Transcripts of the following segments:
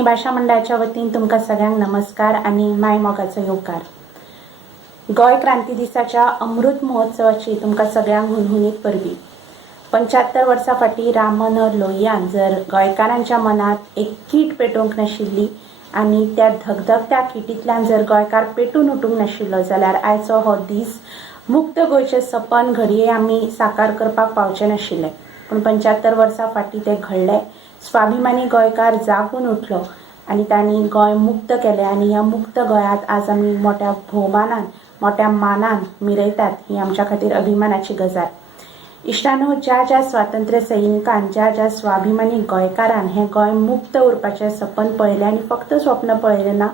कोंकणी भाषा मंडळाच्या वतीन तुमकां सगळ्यांक नमस्कार आणि माय मोगाचो येवकार। गोय क्रांती दिसाच्या अमृत महोत्सवाची तुमकां सगळ्यांक हुनहुनीत परबी। 75 वर्सां फाटीं राम मनोहर लोहियान जर गोंयकारांच्या मनात एक कीट पेटोवंक नाशिल्ली आणि त्या धगधगत्या किटींतल्यान जर गोंयकार पेटून उठूंक नाशिल्लो जाल्यार आयचो हो दीस मुक्त गोंयचें सपन घडये आमी साकार करपाक पावचे नाशिल्ले। पण 75 वर्सां फाटीं तें घडलें। स्वाभिमानी गोंयकार जागून उठलो आणि तांणी गोंय मुक्त केलें आणि ह्या मुक्त गोंयांत आज आमी मोठ्या भोवमानान मोठ्या मानान मिरयतात ही आमच्या खातीर अभिमानाची गजाल। इश्टानो, ज्या ज्या स्वातंत्र्य सैनिकान ज्या स्वाभिमानी गोंयकारान हें गोंय मुक्त उरपाचें सपन पळयलें आनी फक्त स्वप्न पळयलें ना,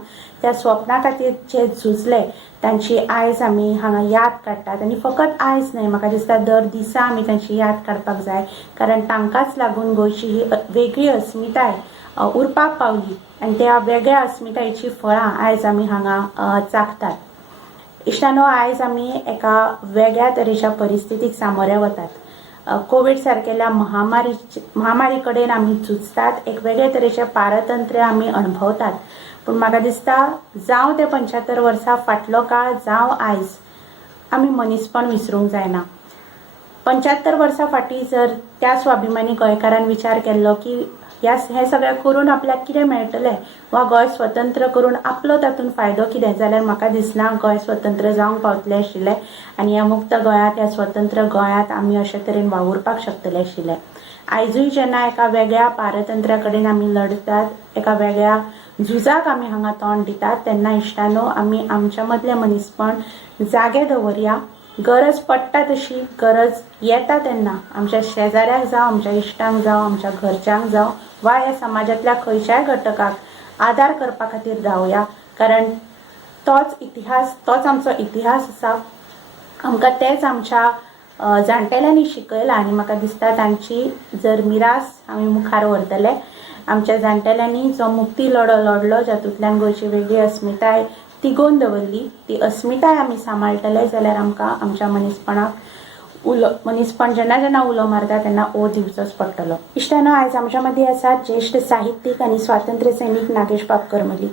त्या स्वप्ना खातीर जे झुजले तांची आयज आमी हांगा याद काडटात। आनी फकत आयज न्हय, म्हाका दिसता दर दिसा आमी तांची याद काडपाक जाय, कारण तांकांच लागून गोंयची ही वेगळी अस्मिताय उरपाक पावली आनी त्या वेगळ्या अस्मितायेची फळां आयज आमी हांगा चाखतात। इश्टानो, आयज आमी एका वेगळ्या तरेच्या परिस्थितीक सामोरे वतात। कोविड सारकेल्या महामारी कडेन आमी झुजतात, एक वेगळे तरेचे पारतंत्र्य आमी अणभवतात। पण म्हाका दिसता जावं ते 75 वर्सां फाटलो काळ जावं आयज आमी मनीसपण विसरूंक जायना। 75 वर्सां फाटीं जर त्या स्वाभिमानी गोंयकारान विचार केल्लो की हे सगळें करून आपल्याक कितें मेळटलें वा गोंय स्वतंत्र करून आपलो तातूंत फायदो कितें, जाल्यार म्हाका दिसना गोंय स्वतंत्र जावंक पावतलें आशिल्लें आनी ह्या मुक्त गोंयांत ह्या स्वतंत्र गोंयांत आमी अशे तरेन वावुरपाक शकतले आशिल्ले। आयजूय जेन्ना एका वेगळ्या पारतंत्र्या कडेन आमी लढतात, एका वेगळ्या झुजाक आमी हांगा तोंड दितात, तेन्ना इश्टानो आमी आमच्या मदलें मनीसपण जागे दवरया। गरज पडटा तशी, गरज येता तेन्ना आमच्या शेजाऱ्याक जावं, आमच्या इश्टांक जावं, आमच्या घरच्यांक जावं वा ह्या समाजातल्या खंयच्याय घटकाक आदार करपा खातीर रावया, कारण तोच आमचो इतिहास आसा। आमकां तेच आमच्या जाणटेल्यांनी शिकयला आनी म्हाका दिसता तांची जर मिरास आमी मुखार व्हरतले। आमच्या जाणटेल्यांनी जो मुक्ती लढो लढलो, जातूंतल्यान गोंयची वेगळी अस्मिताय तिगोवन दवरली, ती अस्मिताय आमी सांबाळटले जाल्यार आमकां आमच्या मनीसपण जेन्ना जेन्ना उलो मारता तेन्ना ओ दिवचोच पडटलो। इश्टानो, आयज आमच्या मदीं आसात ज्येश्ठ साहित्यीक आनी स्वातंत्र्य सैनीक नागेश बाब करमली।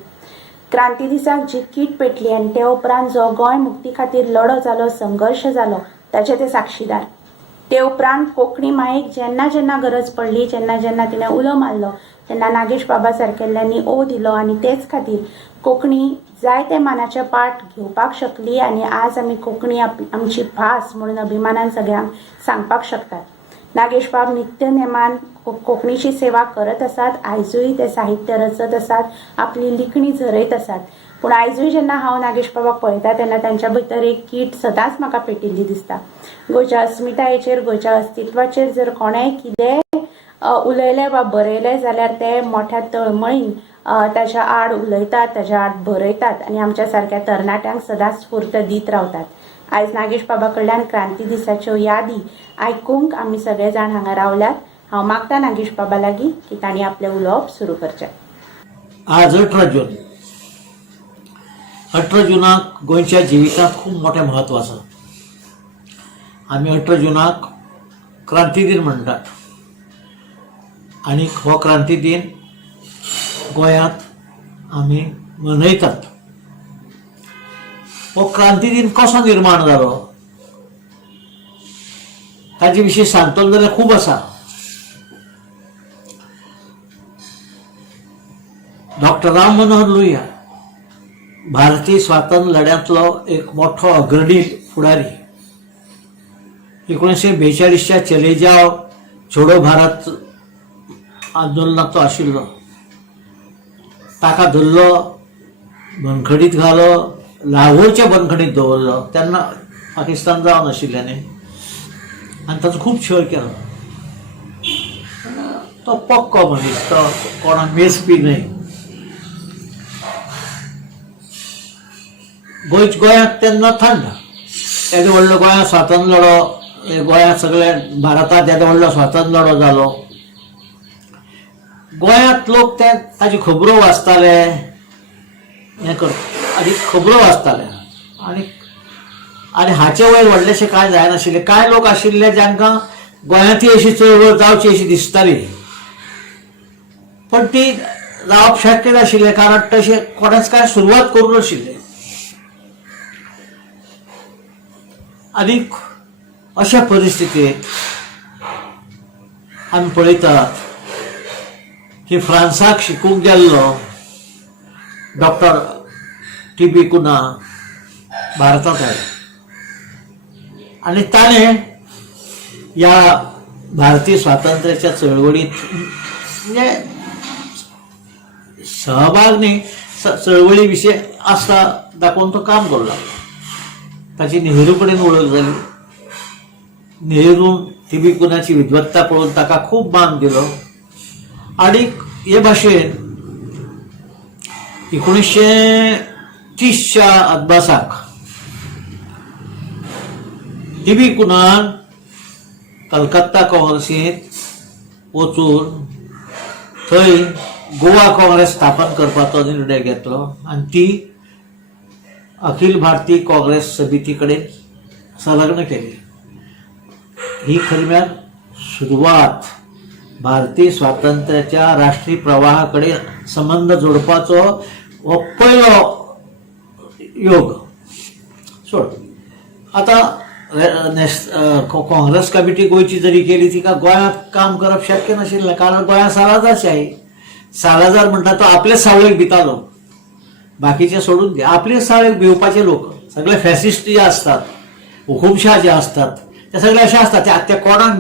क्रांती दिसाक जी कीट पेटली आनी ते उपरांत जो गोंय मुक्ती खातीर लढो जालो, संघर्श जालो, ताचे ते साक्षीदार। ते उपरांत कोंकणी मायेक जेन्ना जेन्ना गरज पडली, जेन्ना जेन्ना तिणें उलो मारलो, तेन्ना नागेश बाबा सारकेल्ल्यांनी ओ दिलो आनी तेच खातीर कोंकणी जायते मानाचे पाठ घेवपाक शकली आनी आज आमी कोंकणी आमची भास म्हणून अभिमानान सगळ्यांक सांगपाक शकतात। नागेश बाब नित्य नेमान कोंकणीची सेवा करत आसात। आयजूय ते साहित्य रचत आसात, आपली लिखणी झरयत आसात। पूण आयजूय जेन्ना हांव नागेश बाबाक पळयता तेन्ना तांच्या भितर एक कीट सदांच म्हाका पेटिल्ली दिसता। गोंयच्या अस्मितायेचेर, गोंयच्या अस्तित्वाचेर जर कोणेंय कितेंय उलयलें वा बरयलें जाल्यार ते मोठ्या तळमळीन ताच्या आड उलयतात, ताच्या आड बरयतात आनी आमच्या सारक्या तरणाट्यांक सदांच स्फूर्त दीत रावतात। आयज नागेश बाबा कडल्यान क्रांती दिसाच्यो यादी आयकूंक आमी सगळे जाण हांगा रावल्यात। हांव मागता नागेश बाबा लागीं की तांणी आपलें उलोवप सुरू करचें। आज 18 जून। 18 जुनाक गोंयच्या जिवितांत खूब मोठें म्हत्व आसा। आमी 18 जुनाक क्रांती दिन म्हणटात आनी हो क्रांती दिन गोंयांत आमी मनयतात। हो क्रांती दिन कसो निर्माण जालो ताचे विशीं सांगतलो जाल्यार खूब आसा। डॉक्टर राम मनोहर लोहिया भारतीय स्वातंत्र्य लढ्यांतलो एक मोठो अग्रणी फुडारी। 1942च्या चलेजाव छोडो भारत आंदोलनात तो आशिल्लो। ताका धरलो, बंदखणींत घालो, लाहोरच्या बंदखणींत दवरलो, तेन्ना पाकिस्तान जावन आशिल्लें न्ही, आनी ताचो खूब छळ केलो। तो पक्को मनीस, तो कोणाक मेजपी न्हय। गोंयांत तेन्ना थंड, येदो व्हडलो गोंयांत स्वातंत्र्य लढो, गोंयांत सगळे भारतांत येदो व्हडलो स्वातंत्र्य लढो जालो। गोंयांत लोक ताची खबरो वाचताले, आनी खबरो वाचताले आनी हाचे वयर व्हडलेशें कांय जायनाशिल्लें। कांय लोक आशिल्ले जांकां गोंयांतूय अशी चळवळ जावची अशी दिसताली, पण ती जावप शक्य नाशिल्लें, कारण तशें कोणेच काय सुरवात करूं नाशिल्लें. आनीक अशा परिस्थितीत आमी पळयतात की फ्रांसाक शिकूंक गेल्लो डॉक्टर टी.बी. कुना भारतांत आयलो आनी ताणें ह्या भारतीय स्वातंत्र्याच्या चळवळीत म्हणजे सहभाग न्ही, चळवळी विशीं आस्था दाखोवन तो काम करूं लागलो. ताची नेहरू कडेन वळख जाली. नेहरून टी.बी. कुनाची विद्वत्ता पळोवन ताका खूब मान दिलो. आनीक हे भाशेन 1930च्या अदमासाक टी.बी. कुनान कलकत्ता काँग्रेसींत वचून थंय गोवा काँग्रेस स्थापन करपाचो निर्णय घेतलो आनी ती अखिल भारतीय काँग्रेस समिती कडेन संलग्न केली. ही खरी म्हळ्यार सुरवात भारतीय स्वातंत्र्याच्या राष्ट्रीय प्रवाहा कडेन संबंध जोडपाचो हो पयलो योग. सोड आता काँग्रेस कमिटी गोंयची जरी केली तिका गोंयांत काम करप शक्य नाशिल्लें, कारण गोंयांत सालाजारशाही. सालाजार म्हणटा तो आपलेच सावळेक भितालो, बाकीचे सोडून दे. आपले सावळेक भिवपाचे लोक सगळे फॅसिस्ट जे असतात, हुकुमशाह जे असतात, ते सगळे असे असतात ते कोणाक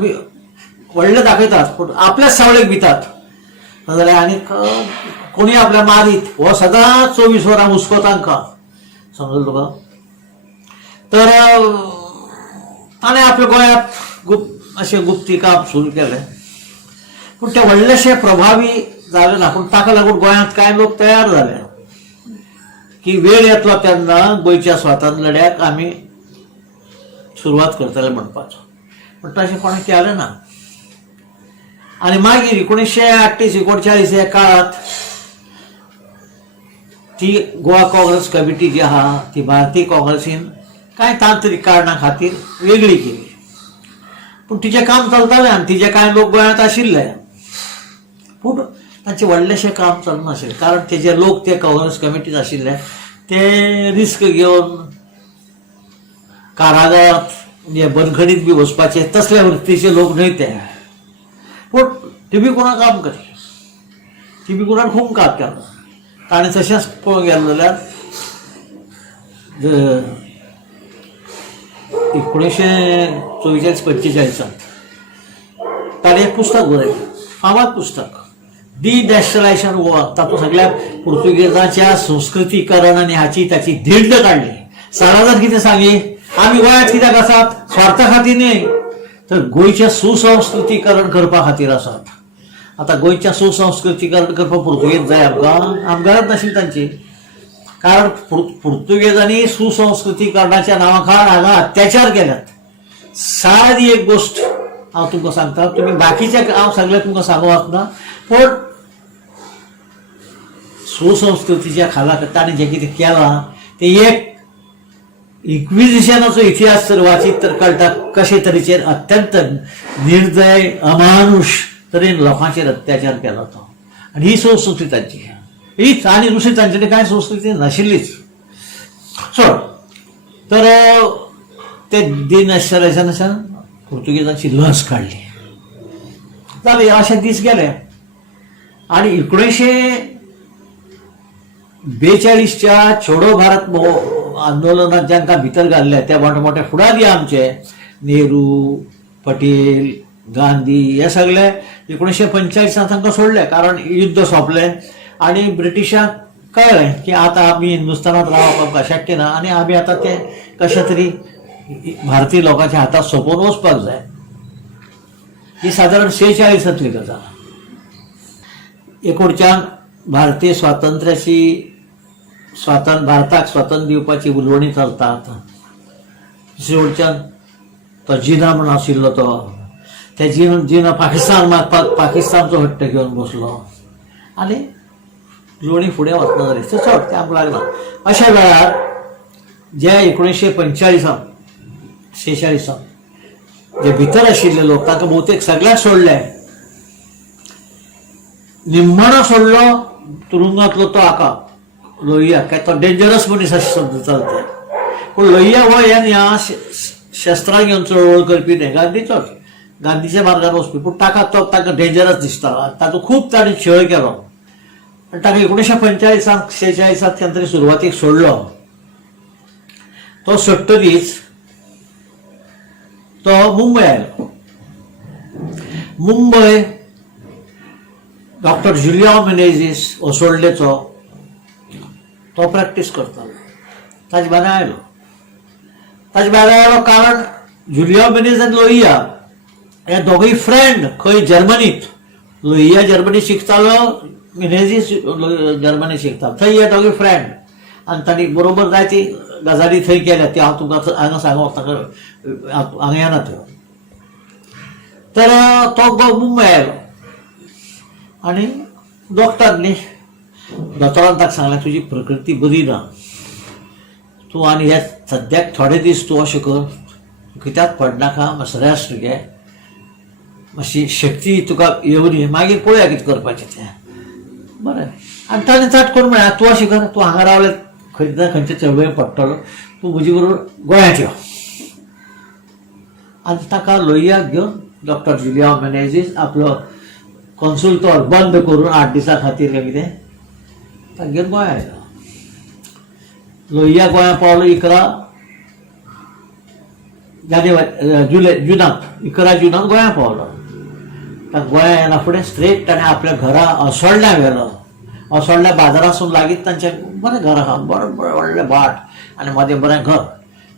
व्हडले दाखयतात पूण आपल्याच सावळेक भितात. जाल्यार आनी कोणी आपल्या मारीत हो सदांच 24 वरां हुस्को तांकां, समजलो तुका. तर ताणें आपल्या गोंयांत अशें गुप्ती काम सुरू केलें, पूण ते व्हडलेशे प्रभावी जालें ना. पूण ताका लागून गोंयांत कांय लोक तयार जाले की वेळ येतलो तेन्ना गोंयच्या स्वातंत्र्य लढ्याक आमी सुरवात करतले म्हणपाचो. पूण तशें कोणें केलें ना. आनी मागीर 1938-39 ह्या काळात ती गोवा काँग्रेस कमिटी जी आहा ती भारतीय काँग्रेसीन कांय तांत्रीक कारणां खातीर वेगळी केली. पूण तिचें काम चलतालें आनी तिचे कांय लोक गोंयांत आशिल्ले, पूण तांचें व्हडलेशें काम चलनाशिल्लें, कारण तेजे लोक ते काँग्रेस कमिटीत आशिल्ले ते रिस्क घेवन कारागारांत म्हणजे बंदखणीत बी वचपाचे तसले वृत्तीचे लोक न्हय ते. पूण टी.बी. कुना काम करलें. टी.बी. कुनान खूब काम केलो. ताणें तशेंच पळोवंक गेलें जाल्यार 1944-45 ताणें एक पुस्तक बरयलें, फामाद पुस्तक, दी नॅशनलायझेशन गोवा. तातूंत सगळ्या पुर्तुगेजाच्या संस्कृतीकरण आनी हाची ताची धिंड काडली. सालाजार कितें सांगी, आमी गोंयांत कित्याक आसात, स्वार्था खातीर न्हय तर गोंयचें सुसंस्कृतीकरण करपा खातीर आसात. आतां गोंयचें सुसंस्कृतीकरण करपाक पुर्तुगेज जाय आमकां गरज नाशिल्ली तांची, कारण पुर्तुगेजांनी सुसंस्कृतीकरणाच्या नांवाखाल हांगा अत्याचार केल्यात. सादी एक गोश्ट हांव तुमकां सांगता, तुमी बाकीचे हांव सगळें तुमकां सांगूं वचना, पूण सुसंस्कृतीच्या खाला ताणें जें कितें केलां तें एक इक्विजिशनाचो इतिहास जर वाचीत तर कळटा कशे तरेचेर अत्यंत निर्दय अमानुष तरेन लोकांचेर अत्याचार केला तो. आनी ही संस्कृती तांची, हीच आनी दुसरी तांचे कांय संस्कृती नाशिल्लीच. सोड. तर ते डिनॅशनलायझेशनाच्यान पुर्तुगेजांची लस काडली. जालें, अशे दीस गेले आनी 1942च्या छोडो भारत आंदोलनात जांकां भितर घाल्ले ते मोठे मोठे फुडारी आमचे नेहरू, पटेल, गांधी हे सगळे 1945 तांकां सोडले, कारण युद्ध सोंपलें आनी ब्रिटिशांक कळ्ळें की आतां आमी हिंदुस्थानांत रावप आमकां शक्य ना आनी आमी आतां ते कशे तरी भारतीय लोकांच्या हातांत सोंपोवन वचपाक जाय. ही सादारण 46तली गजाल. एकोणच्यान भारतीय स्वातंत्र्याची भारताक स्वातंत्र्य दिवपाची उलवणी चलतात. दुसरे वटच्यान तो जिना म्हूण आशिल्लो ते जिना पाकिस्तान मागपाक पाकिस्तानचो हट्ट घेवन बसलो आनी उलवणी फुडें वचना जाली. चड ते आमकां लागना. अशा वेळार जे 1945-46 जे भितर आशिल्ले लोक तांकां भोवतेक सगळ्याक सोडले. निम्मणो सोडलो तुरुंगातलो तो आका लोहिया काय तो डेंजरस मनीस अशें शब्द चलता पूण लोहिया हो ह्या शस्त्रां घेवन चळवळ करपी न्हय गांधीचोच गांधीच्या मार्गार वचपी पूण ताका डेंजरस दिसतालो तातूंत खूब ताणें छळ केलो आनी ताका 1945-46 केन्ना तरी सुरवातीक सोडलो तो सोडटकीच तो मुंबय आयलो मुंबय डॉक्टर जुलियांव मेनेझीस ओसोल्डेचो तो प्रॅक्टीस करतालो ताजे बारा आयलो कारण जुलियांव मेनेझ आनी लोहिया हे दोगूय फ्रेंड खंय जर्मनीत लोहिया जर्मनी शिकतालो मेनेझीस जर्मनी शिकता थंय हे दोगूय फ्रेंड आनी तांणी बरोबर जायती गजाली थंय केल्या ती हांव तुमकां हांगा सांगूंक हांगा येना त्यो तर तो मुंबय आयलो आनी दोतोरान ताका सांगलें तुजी प्रकृती बरी ना तूं आनी हे सद्याक थोडे दीस तूं अशें कर कित्याक पडनाका मातसो रेस्ट घे मातशी शक्ती तुका येवनी मागीर पळोवया कितें करपाचें तें बरें आनी ताणें चट करून म्हळें तूं अशें कर तूं हांगा रावलें खंयच्या चळवळीन पडटलो तूं म्हजे बरोबर गोंयांत यो आनी ताका लोहियाक घेवन डॉक्टर जुलियांव मेनेझीस आपलो कॉन्सुलतोर बंद करून 8 दिसां खातीर काय कितें ताका घेवन गोंयांत आयलो लोहिया गोंयांत पावलो 11 जुनाक गोंयांत पावलो ताका गोंयांत येना फुडें स्ट्रेट ताणें आपल्या घरा असोळड्यां व्हेलो असोळड्या बाजारासून लागीत तांचें बरें घर आहा बरें व्हडलें भाट आनी मदें बरें घर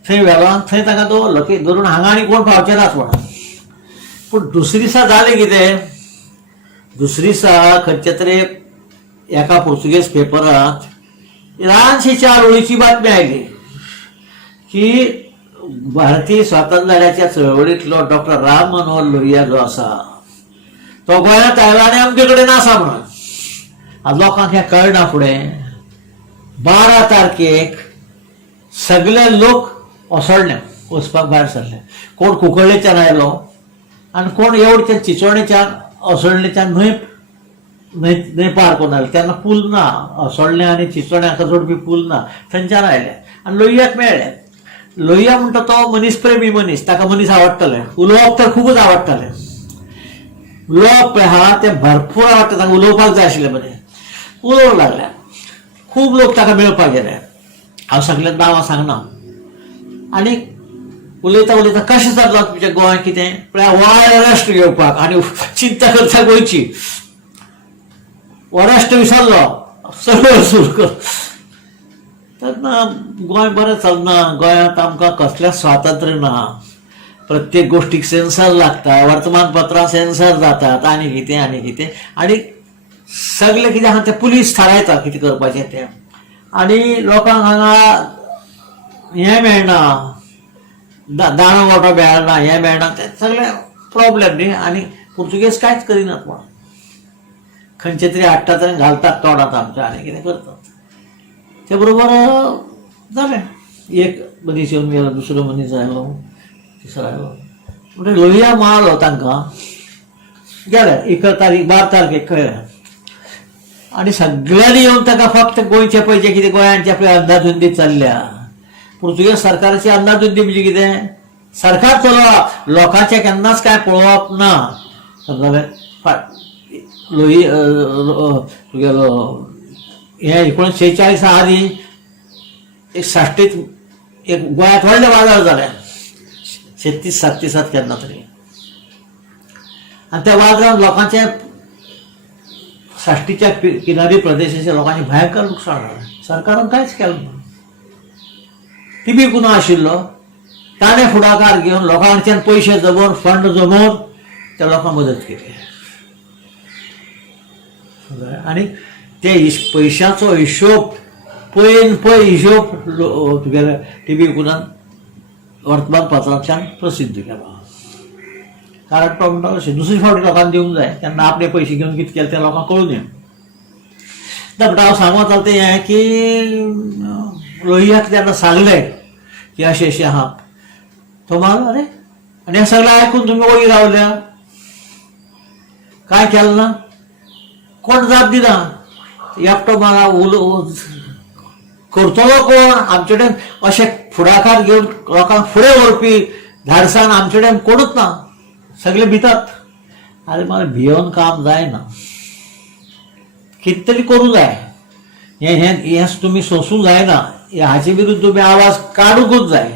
थंय व्हेलो आनी थंय ताका दवरलो की धरून हांगा आनी कोण पावचे नात म्हणून पूण दुसरे दिसा जालें कितें दुसरे दिसा खंयच्या तरी एका पोर्तुगेज पेपरांत ल्हानशी 4 ओळीची बातमी आयली की भारतीय स्वातंत्र्य लढ्याच्या चळवळींतलो डॉक्टर राम मनोहर लोहिया जो आसा तो गोंयांत आयला आनी आमचे कडेन आसा म्हणून आतां लोकांक हें कळना फुडें 12 तारखेक सगळे लोक ओसोळड्याक वचपाक भायर सरले कोण कुंकळ्ळेच्यान आयलो आनी कोण एवढच्या चिंचोणेच्यान ओसोळणेच्यान न्हंय पार करून आयले तेन्ना पूल ना ओसोळण्या आनी चिंचोण्या जोडपी पूल ना थंयच्यान आयले आनी लोहियाक मेळ्ळे लोहिया म्हणटा तो मनीसप्रेमी मनीस ताका मनीस आवडटाले उलोवप तर खूबच आवडटालें उलोवप पळय आहा तें भरपूर आवडटा ताका उलोवपाक जाय आशिल्लें बरें उलोवंक लागल्या खूब लोक ताका मेळपाक गेले हांव सगळ्यांक नांवां सांगना आनी उलयता कशें जाता तुमच्या गोंयांत कितें पळय वायल्ड रेस्ट घेवपाक आनी चिंता करता गोंयची वराष्ट्र विसरलो सगळें सुरू कर तेन्ना गोंय बरें चलना गोंयांत आमकां कसलें स्वातंत्र्य ना प्रत्येक गोष्टीक सेन्सर लागता वर्तमानपत्रां सेन्सर जातात आनी कितें आनी सगळें कितें आहा तें पुलीस थारायता कितें करपाचें तें आनी लोकांक हांगा हें मेळना दाणो गोठो मेळना हें मेळना तें सगळें प्रॉब्लेम न्ही आनी पुर्तुगेज कांयच करिनात म्हणून खंयचे तरी हाडटात आनी घालतात तोंडांत आमच्या आनी कितें करतात ते बरोबर जालें एक मनीस येवन गेलो दुसरो मनीस आयलो तिसरो आयलो म्हणजे लोहिया मारलो तांकां गेले 12 तारखेक कळ्ळें आनी सगळ्यांनी येवन ताका फक्त गोंयचे पळय कितें गोंयांचे पळय अंदाधुंदी चल्ल्या पुर्तुगेज सरकाराची अंदाधुंदी म्हणजे कितें सरकार चलोवप लोकांचें केन्नाच कांय पळोवप ना लोहिया तुगेलो हे 1946 आदीं एक साश्टीत एक गोंयांत व्हडले बाजार जाले 36-37 केन्ना तरी आनी त्या बाजारांत लोकांचे साश्टीच्या किनारी प्रदेशाच्या लोकांचे भयंकर लुकसाण जालें सरकारान कांयच केलें ना टिबी कुनो आशिल्लो ताणें फुडाकार घेवन लोकांच्यान पयशे जमोवन फंड जमोवन त्या लोकांक मदत केली आनी ते पयशांचो हिशोब पळय हिशोब तुगेले टिबी कुनान वर्तमानपत्रांतल्यान प्रसिद्ध केलो कारण तो म्हणटा अशें दुसरे फावटी लोकांक दिवंक जाय तेन्ना आपले पयशे घेवन कितें केलें तें लोकांक कळून येना म्हणटा हांव सांगूंक वतालो तें हें की लोहियाक तेन्ना सांगलें की अशें आहा तो म्हणलो अरे आनी हें सगळें आयकून तुमी वयर रावल्या कांय केलें ना कोण जाप दिना एकटो मला करतलो कोण आमचे कडेन अशे फुडाकार घेवन लोकांक फुडें व्हरपी धाडसान आमचे कडेन कोणूच ना, सगळे भितात. आरे मला भियोन काम जायना, कितें तरी करूं जाय. हें तुमी सोसूंक जायना, हाचे विरुद्ध तुमी आवाज काडूंकूच जाय.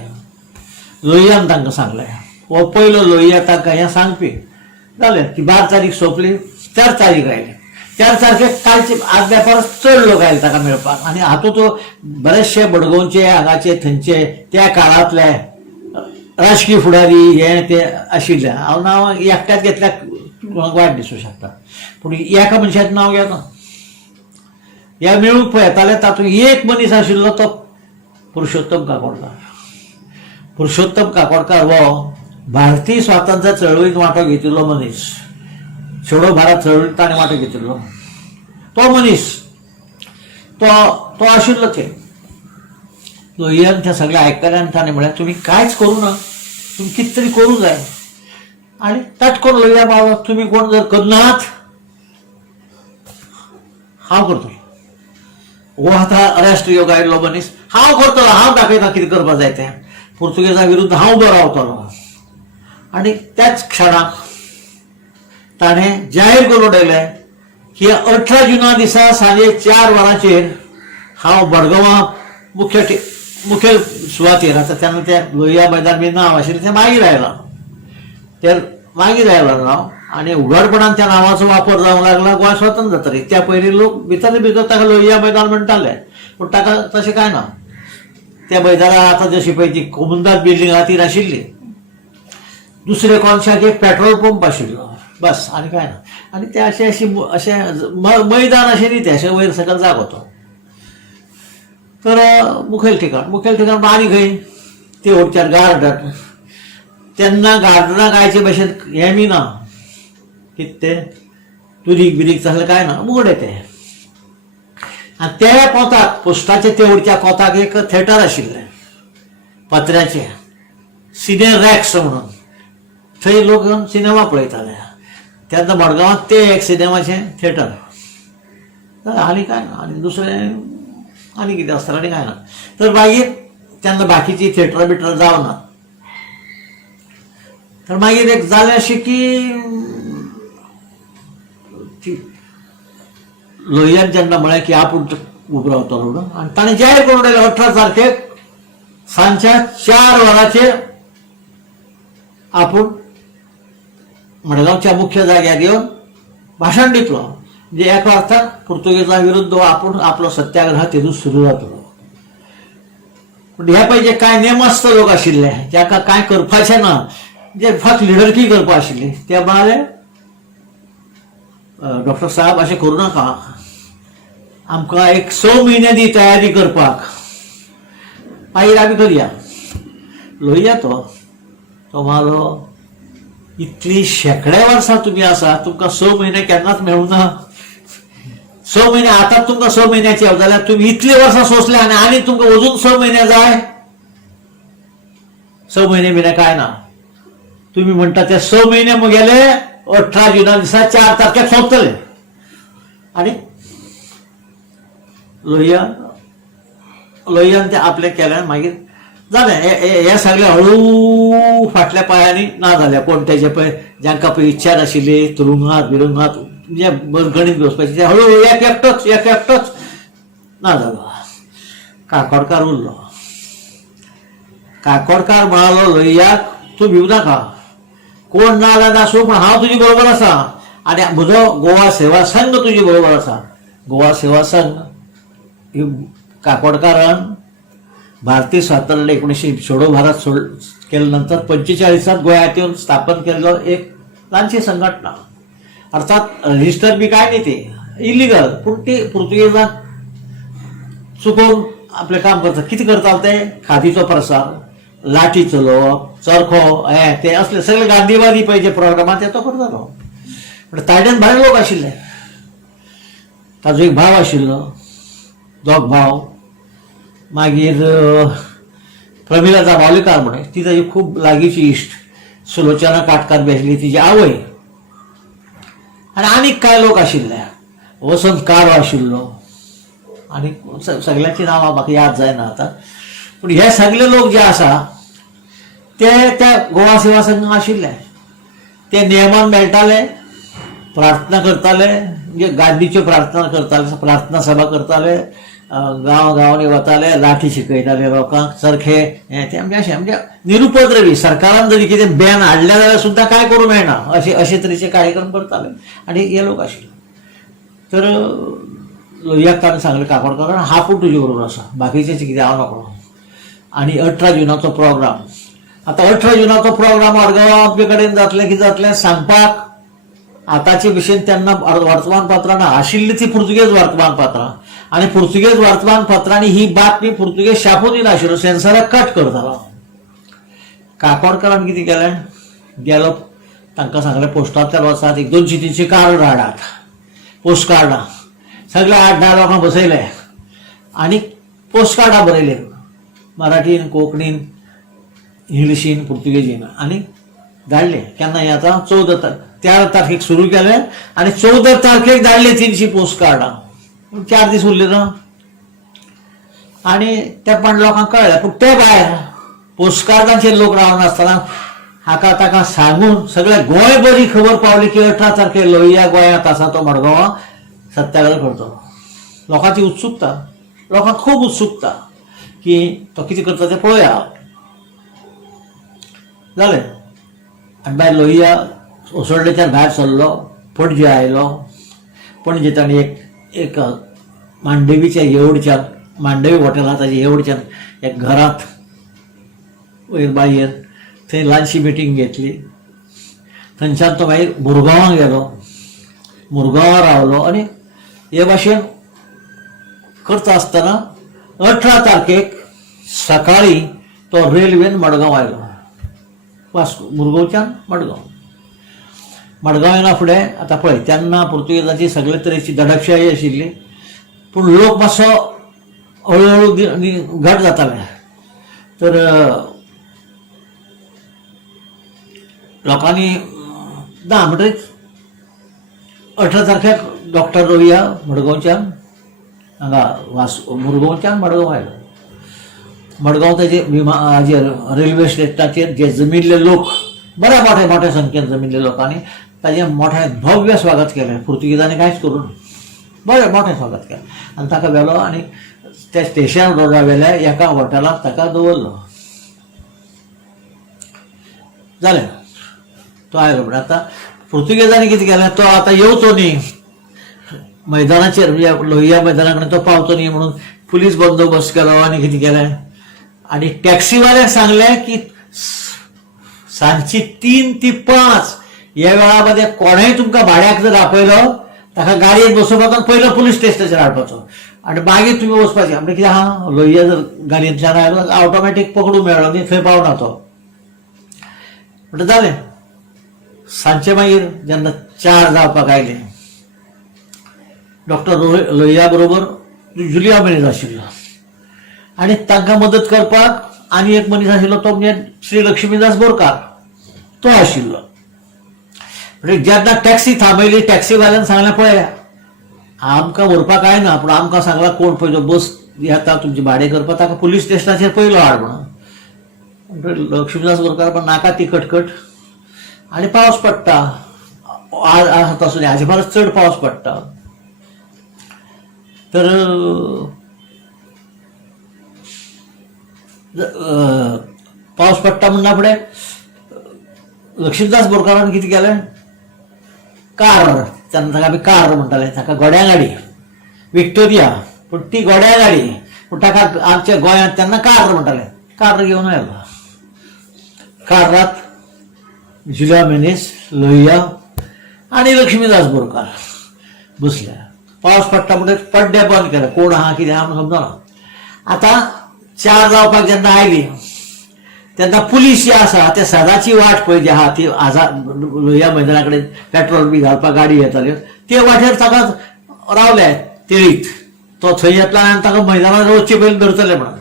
लोहियान तांकां सांगलें, हो पयलो लोहिया तांकां हें सांगपी. जालें ती 12 तारीख सोंपली, 4 तारीख आयली. 4 तारखेक कालचे आदल्या परस चड लोक आयले ताका मेळपाक. आनी हातूंत बरेचशे बडगांवचे हांगाचे थंयचे त्या काळांतले राजकीय फुडारी हे ते आशिल्ले. हांव नांव एकट्याच घेतल्यार कोणाक वायट दिसूं शकता, पूण एका मनशाचें नांव घेता. ह्या मेळूंक पळयताले तातूंत एक मनीस आशिल्लो तो पुरुषोत्तम काकोडकर. पुरुषोत्तम काकोडकर हो भारतीय स्वातंत्र्य चळवळीत वांटो घेतिल्लो मनीस. छोडो भारत चळवळीत ताणें वांटो घेतिल्लो तो मनीस. तो आशिल्लो ते लोहियान त्या सगळ्या आयकल्ल्यान ताणें म्हळें तुमी कांयच करूं ना, तुमी कितें तरी करूं जाय. आनी ताटकोन लोहिया मारलो, तुमी कोण जर करनात हांव करतलो. हो आतां राष्ट्रीय योग आयिल्लो मनीस, हांव करतलो, हांव दाखयता कितें करपा जाय तें. पुर्तुगेजा विरुद्ध हांव उबो रावतलो. आनी त्याच क्षणाक ताणें जाहीर करून उडयलें की 18 जुना दिसा सांजे 4 वरांचेर हांव मडगांवां मुखेल सुवातेर, आतां तेन्ना तें लोहिया मैदान बी नांव आशिल्लें तें मागीर आयलां. तें मागीर आयलां नांव, आनी उघडपणान त्या नांवाचो वापर जावंक लागला गोंय स्वतंत्र जातकीर. त्या पयलीं लोक भितर भितर ताका लोहिया मैदान म्हणटाले, पूण ताका तशें कांय ना. त्या मैदानार आतां जशी पळय ती कोमुंदाज बिल्डींग आहा ती नाशिल्ली. दुसरे कोनशाक एक पेट्रोल पंप आशिल्लो, बस, आनी कांय ना. आनी ते अशें मैदान अशें न्ही, तें अशें वयर सकयल जागो तो. तर मुखेल ठिकाण आनी खंय ते वरच्यार गार्डन. तेन्ना गार्डनाक आयचे भशेन हें बी ना, कितें तें तुरीक बिरीक तसलें कांय ना, उगडें तें. आनी त्या कोंताक पोस्टाचे ते वरच्या कोंताक एक थिएटर आशिल्लें पत्र्याचें, सिने रॅक्स म्हणून. थंय लोक येवन सिनेमा पळयताले. तेन्ना मडगांवांत ते एक सिनेमाचें थिएटर. आनी कांय ना, आनी दुसरें आनी कितें आसतलें आनी कांय ना. तर मागीर तेन्ना बाकीची थिएटरां बिटर जावना. तर मागीर एक जालें अशें की लोहियान जेन्ना म्हळें की आपूण उबो रावतलो म्हणून, आनी ताणें जाहीर करून उडयलें 18 तारखेक सांजच्या 4 वरांचेर आपूण मडगांवच्या मुख्य जाग्यार येवन भाशण दितलो. म्हणजे एका अर्थान पुर्तुगेजा विरुद्ध आपूण आपलो सत्याग्रह तेतून सुरू जातलो. पूण हे पळय कांय नेमस्त लोक आशिल्ले जाका कांय करपाचें ना, जे फक्त लिडरकी करपा आशिल्ली, ते म्हणाले डॉक्टर साहेब अशें करूं नाका, आमकां एक 6 म्हयने दी तयारी करपाक, मागीर आमी करया. लोहिया तो म्हणालो इतली शेकडे वर्सां तुमी आसा, तुमकां 6 म्हयने केन्नाच मेळूं ना. 6 म्हयने आतां तुमकां 6 म्हयन्याचे जाल्यार तुमी इतली वर्सां सोंसले आनी तुमकां अजून 6 म्हयने जाय. 6 म्हयने बिने कांय ना. तुमी म्हणटा ते 6 म्हयने मुगेले 18 जुना दिसा 4 तारखेक सोंपतले. आनी लोहियान ते आपलें केलें. मागीर जालें हे सगळें हळू फाटल्या पांयांनी ना जालें. कोण तेजे पळय जांकां पळय इच्छा नाशिल्ली तुरुंगात बिरुंगात म्हणजे गणीत घेवपाची, ते हळू एकटोच ना जालो. काकोडकार उरलो. काकोडकार म्हणालो लोहियाक तूं भिवू नाका, कोण ना जाल्यार आसूं, पूण हांव तुजे बरोबर आसा. आनी म्हजो गोवा सेवा संघ तुजे बरोबर आसा. गोवा सेवा संघ काकोडकारान भारतीय स्वातंत्र्य 1900 छोडो भारत केले नंतर 45 गोंयांत येवन स्थापन केल्लो एक ल्हानशी संघटना. अर्थात रजिस्टर बी काय नाही, ते इलिगल, पूण ती पुर्तुगेजांक चुकोवन आपलें काम करता. कितें करताले ते खादीचो प्रसार, लाठी चलोवप, चरखो, ते असले सगळे गांधीवादी पळय जे प्रोग्रामात तो करतालो. पूण तायड्यान भायर लोक आशिल्ले. ताजो एक भाव आशिल्लो, दोग भाव. मागीर प्रमिला जांबावलीकार म्हणे, ती ताजी खूब लागींची इश्ट. सुलोचना काटकार बी आशिल्ली तिची आवय. आनी आनीक कांय लोक आशिल्ले. वसंत कारो आशिल्लो, आणि सगळ्यांची नावां म्हाका याद जायना आतां, पूण हे सगळे लोक जे आसा ते त्या गोवा सेवा संघ आशिल्ले, ते नेमान मेळटाले, प्रार्थना करताले, म्हणजे गांधीच्यो प्रार्थना करताले, प्रार्थना सभा करताले, गांवांनी वताले, लाठी शिकयताले लोकांक चरखे, ते अशें म्हणजे निरुपद्रवी. सरकारान जरी कितें बॅन हाडल्या जाल्यार सुद्दां कांय करूं मेळना अशे तरेचे कार्यक्रम करताले आनी हे लोक आशिल्ले. तर लोहियाक ताणें सांगलें काकोडकर हापूस तुजे बरोबर आसा, बाकीचें कितें हांव नकळो. आनी 18 जुनाचो प्रोग्राम, आतां 18 जुनाचो प्रोग्राम मडगांवां आमचे कडेन जातलें, कितें जातलें सांगपाक आतांचे भशेन तेन्ना वर्तमानपत्रां ना, आशिल्लीं ती पुर्तुगेज वर्तमानपत्रां, आनी पुर्तुगेज वर्तमानपत्रांनी ही बातमी पुर्तुगेज छापून दिनाशिल्लो, सेन्सराक कट करतालो. काकोडकरान कितें केलें, गेलो तांकां सांगलें पोस्टांतल्यान वचात, 100-200 कार्ड हाडात, पोस्ट कार्डां सगळे 8-10 लोकांक बसयले आनी पोस्ट कार्डां बरयले मराठीन, कोंकणीन, इंग्लिशीन, पुर्तुगेजीन आनी धाडले. केन्ना हें आतां 13 तारखेक सुरू केलें आनी 14 तारखेक धाडले 300 पोस्ट कार्डां. 4 दीस उरले ना आनी ते पण लोकांक कळ्ळें. पूण ते भायर पोस्ट कार्डांचेर लोक रावनासतना हाका ताका सांगून सगळे गोंय बरी खबर पावली की 18 तारखेक लोहिया गोंयांत आसा, तो मडगांवां सत्याग्रह करतलो. लोकांची उत्सुकता, लोकांक खूब उत्सुकता की तो कितें करता तें पळोवया. जालें. आनी भायर लोहिया उसोल्डेच्यान भायर सरलो, पणजे आयलो. पणजे ताणें एक मांडवीच्या येवडच्यान, मांडवी हॉटेलांत ताच्या येवडच्यान एक घरांत वयर बायेर थंय ल्हानशी मिटींग घेतली. थंयच्यान तो मागीर मुरगांवां गेलो, मुरगांवां रावलो आनी हे भाशेन करता आसतना 18 तारखेक सकाळी तो रेल्वेन मडगांव आयलो. वास्को, मुरगांवच्यान मडगांव. मडगांव येना फुडें आतां पळय तेन्ना पुर्तुगेजांची सगळे तरेची दडपशाही आशिल्ली, पूण लोक मातसो हळू घट जाताले. तर लोकांनी ना म्हणटरीच 18 तारखेक डॉक्टर लोहिया मडगांवच्यान हांगा मुरगांवच्यान मडगांव आयलो. मडगांव तेजे हाजेर रेल्वे स्टेशनाचेर जे जमिल्ले लोक, बऱ्या मोठ्या संख्येन जमिल्ले लोकांनी ताजें मोठें भव्य स्वागत केलें. पुर्तुगेजांनी कांयच करून बरें मोठें स्वागत केलें आनी ताका व्हेलो आनी त्या स्टेशन रोडा वेल्या एका हॉटेलांत ताका दवरलो. जालें. तो आयलो. पूण आतां पुर्तुगेजांनी कितें केलें, तो आतां येवचो न्ही मैदानाचेर, म्हणजे लोहिया मैदाना कडेन तो पावचो न्ही म्हणून पुलीस बंदोबस्त केलो आनी कितें केलें. आनी टॅक्सीवाल्याक सांगलें की सांजची 3 ते 5 ह्या वेळा मध्ये कोणेय तुमकां भाड्याक जर आपयलो ताका गाडयेन बसोवपाचो आनी पयलो पुलीस स्टेशनाचेर हाडपाचो आनी मागीर तुमी वचपाचें. म्हणजे कितें आहा, लोहिया जर गाडयेंतल्यान आयलो ऑटोमॅटीक पकडूंक मेळ्ळो न्ही, थंय पावना तो. म्हणटा जालें. सांजचे मागीर जेन्ना 4 जावपाक आयले, डॉक्टर लोहिया बरोबर जुलिया मनीस आशिल्लो आनी तांकां मदत करपाक आनी एक मनीस आशिल्लो, तो म्हणजे श्री लक्ष्मीदास बोरकार, तो आशिल्लो. म्हणजे जेन्ना टॅक्सी थांबयली, टॅक्सीवाल्यान सांगलें पळय आमकां व्हरपाक आयना, पूण आमकां सांगलां कोण पळय जो बस येता तुमची भाडे करपाक ताका पुलीस स्टेशनाचेर पयलो हाड म्हणून. लक्ष्मीदास बोरकार पण नाका ती कटकट आनी पावस पडटा, आज तसो न्ही, हाजे परस चड पावस पडटा. तर पावस पडटा म्हणना फुडें लक्ष्मीदास बोरकारान कितें केलें, कार, तेन्ना ताका आमी कार म्हणटाले, ताका गोड्या गाडी विक्टोरिया, पूण ती गोड्या गाडी, पूण ताका आमच्या गोंयांत तेन्ना कार म्हणटाले, कार घेवन आयलो. कारांत जुलिया मेनीस, लोहिया आनी लक्ष्मीदास बोरकार बसले. पावस पडटा म्हणटच पड्डे बंद केले, कोण आहा कितें आहा म्हणून समजना. आतां 4 जावपाक जेन्ना आयली तेन्ना पुलीस जे आसा ते सदांची वाट पळय जी आहा ती लोहिया मैदाना कडेन पेट्रोल बी घालपाक गाडी येताल्यो, ते वाटेर ताका रावले तेळीत. तो थंय येतलो आनी ताका मैदानार वचचे पयलीं धरतले म्हणून.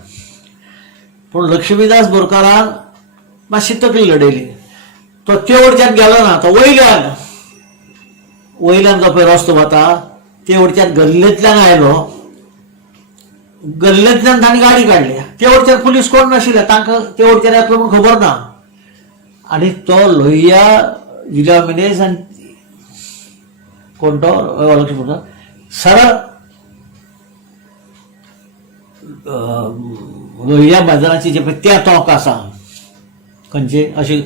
पूण लक्ष्मीदास बोरकारान मातशी तकली लडयली. तो ते वटच्यान गेलो ना, तो वयल्यान जो पळय रस्तो वता ते वटच्यान गल्लेंतल्यान आयलो गल्ल्यांतल्यान तांणी गाडी काडली. ते वटेच्यान पुलीस कोण नाशिल्ले, तांकां ते वटेच्यान येतलो म्हूण खबर ना. आनी तो लोहिया जिल्हा मिनेज आनी कोण तो वळखलो म्हणटा सरळ लोहिया मैदानाची जे पळय त्या टोंक आसा खंयचे अशें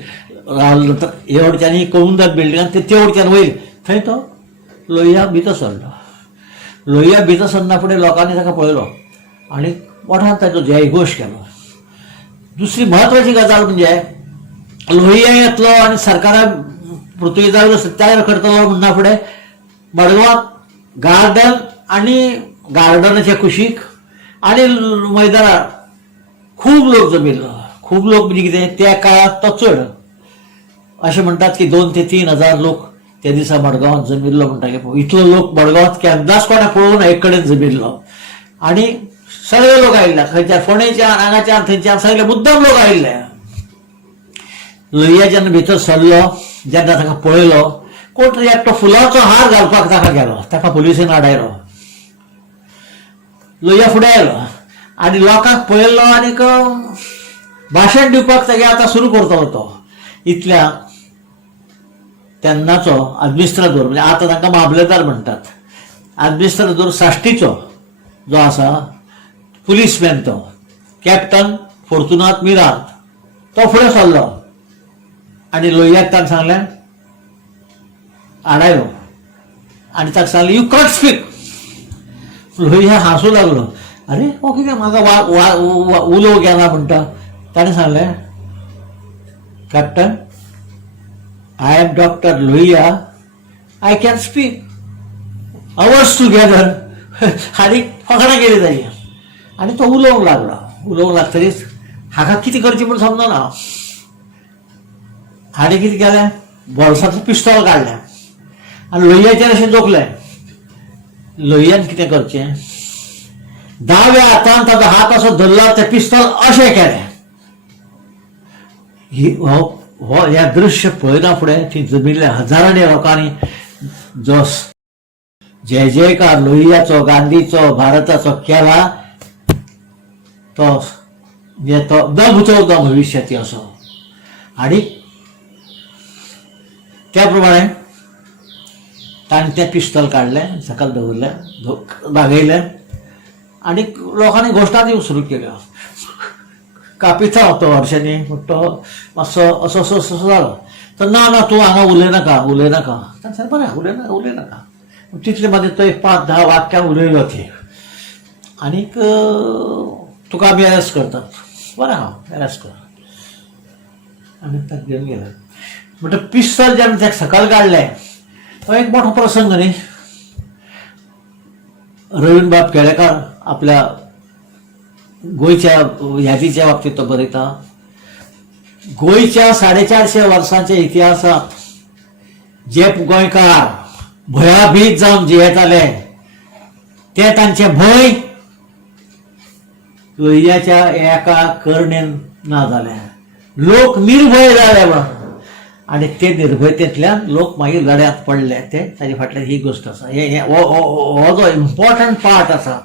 रावलो तर हे वटेच्यान कळूंदर बिल्डिंगान ते वटेच्यान वयर थंय तो लोहिया भितर सरलो. लोहिया भितर सरना फुडें लोकांनी ताका पळयलो आनी मोठ्यान ताचो जयघोश केलो. दुसरी म्हत्वाची गजाल म्हणजे लोहिया येतलो आनी सरकारान पुर्तुगेजा वयलो सत्याग्रह करतलो म्हणना फुडें मडगांवांत गार्डन आनी गार्डनाच्या कुशीक आनी मैदानार खूब लोक जमिल्लो. खूब लोक म्हणजे कितें त्या काळात तो चड अशें म्हणटात की 2 ते 3 हजार लोक त्या दिसा मडगांवांत जमिल्लो म्हणटाले. इतलो लोक मडगांवांत केन्नाच कोणाक पळोवना एक कडेन जमिल्लो. आनी सगळे लोक आयिल्ले खंयच्या फोंडेच्यान हांगाच्यान थंयच्यान सगळे मुद्दम लोक आयिल्ले. लोहिया जेन्ना भितर सरलो जेन्ना ताका पळयलो कोण तरी एकटो फुलांचो हार घालपाक ताका गेलो. ताका पुलिसेन आडायलो. लोहिया फुडें आयलो आनी लोकांक पळयलो आनीक भाशण दिवपाक तेगे आतां सुरू करतलो तो. इतल्या तेन्नाचो आदमिस्त्रादोर म्हणजे आतां तांकां मामलेदार म्हणटात. आदमिस्त्रादोर साश्टीचो जो आसा पुलीसमॅन तो कॅप्टन फोर्तुनात मिरांत तो फुडें सरलो आनी लोहियाक ताणें सांगलें आडायलो आनी ताका सांगलें यू कॉट स्पीक. लोहिया हांसूं लागलो. अरे हो कितें म्हाका उलोवंक गेला म्हणटा. ताणें सांगलें captain I am doctor Lohia I can speak hours together. आनी फकाणां केली ताची आनी तो उलोवंक लागतरीच हाका कितें करचें म्हूण समजना. हाणें कितें केलें बोल्सांतलो पिस्तॉल काडलें आनी लोहियाचेर अशें जोखलें. लोहियान कितें करचें दाव्या हातान ताचो हात असो धरला तें पिस्तॉल अशें केलें. ह्या दृश्य पळयना फुडें थंय जमिल्ल्या हजारांनी लोकांनी जो जय जयकार लोहियाचो गांधीचो भारताचो केला तो म्हणजे तो न बुचवता भविश्याची असो. आनी त्या प्रमाणे ताणें तें पिस्तॉल काडलें सकयल दवरलें बागयलें आनी लोकांनी घोशणा दिवंक सुरू केल्यो. कापिता तो हरशांनी तो मातसो असो असो असो जालो तर ना तूं हांगा उलयनाका ताणें सांगलें बरें उलयनाका. तितले मागीर तो एक 5-10 वाक्यां उलयलो थंय आनीक तुका आमी अरेस्ट करतात. बरें हांव अरेस्ट कर आनी ताका घेवन गेले. म्हणटा पिस्तॉल जेन्ना ताका सकयल काडलें तो एक मोठो प्रसंग न्ही. रवींद्र बाब केळेकार आपल्या गोंयच्या यादीच्या बाबतीत तो बरयता गोंयच्या 450 वर्सांच्या इतिहासांत जे गोंयकार भयाभीत जावन जियेताले ते तांचे भंय लोहियाच्या एका कर्णेन ना जाले. लोक निर्भय जाले आनी ते निर्भयतेंतल्यान लोक मागीर लड्यांत पडले. ते ताजे फाटल्यान ही गोश्ट आसा. हो जो इम्पॉर्टंट पार्ट आसा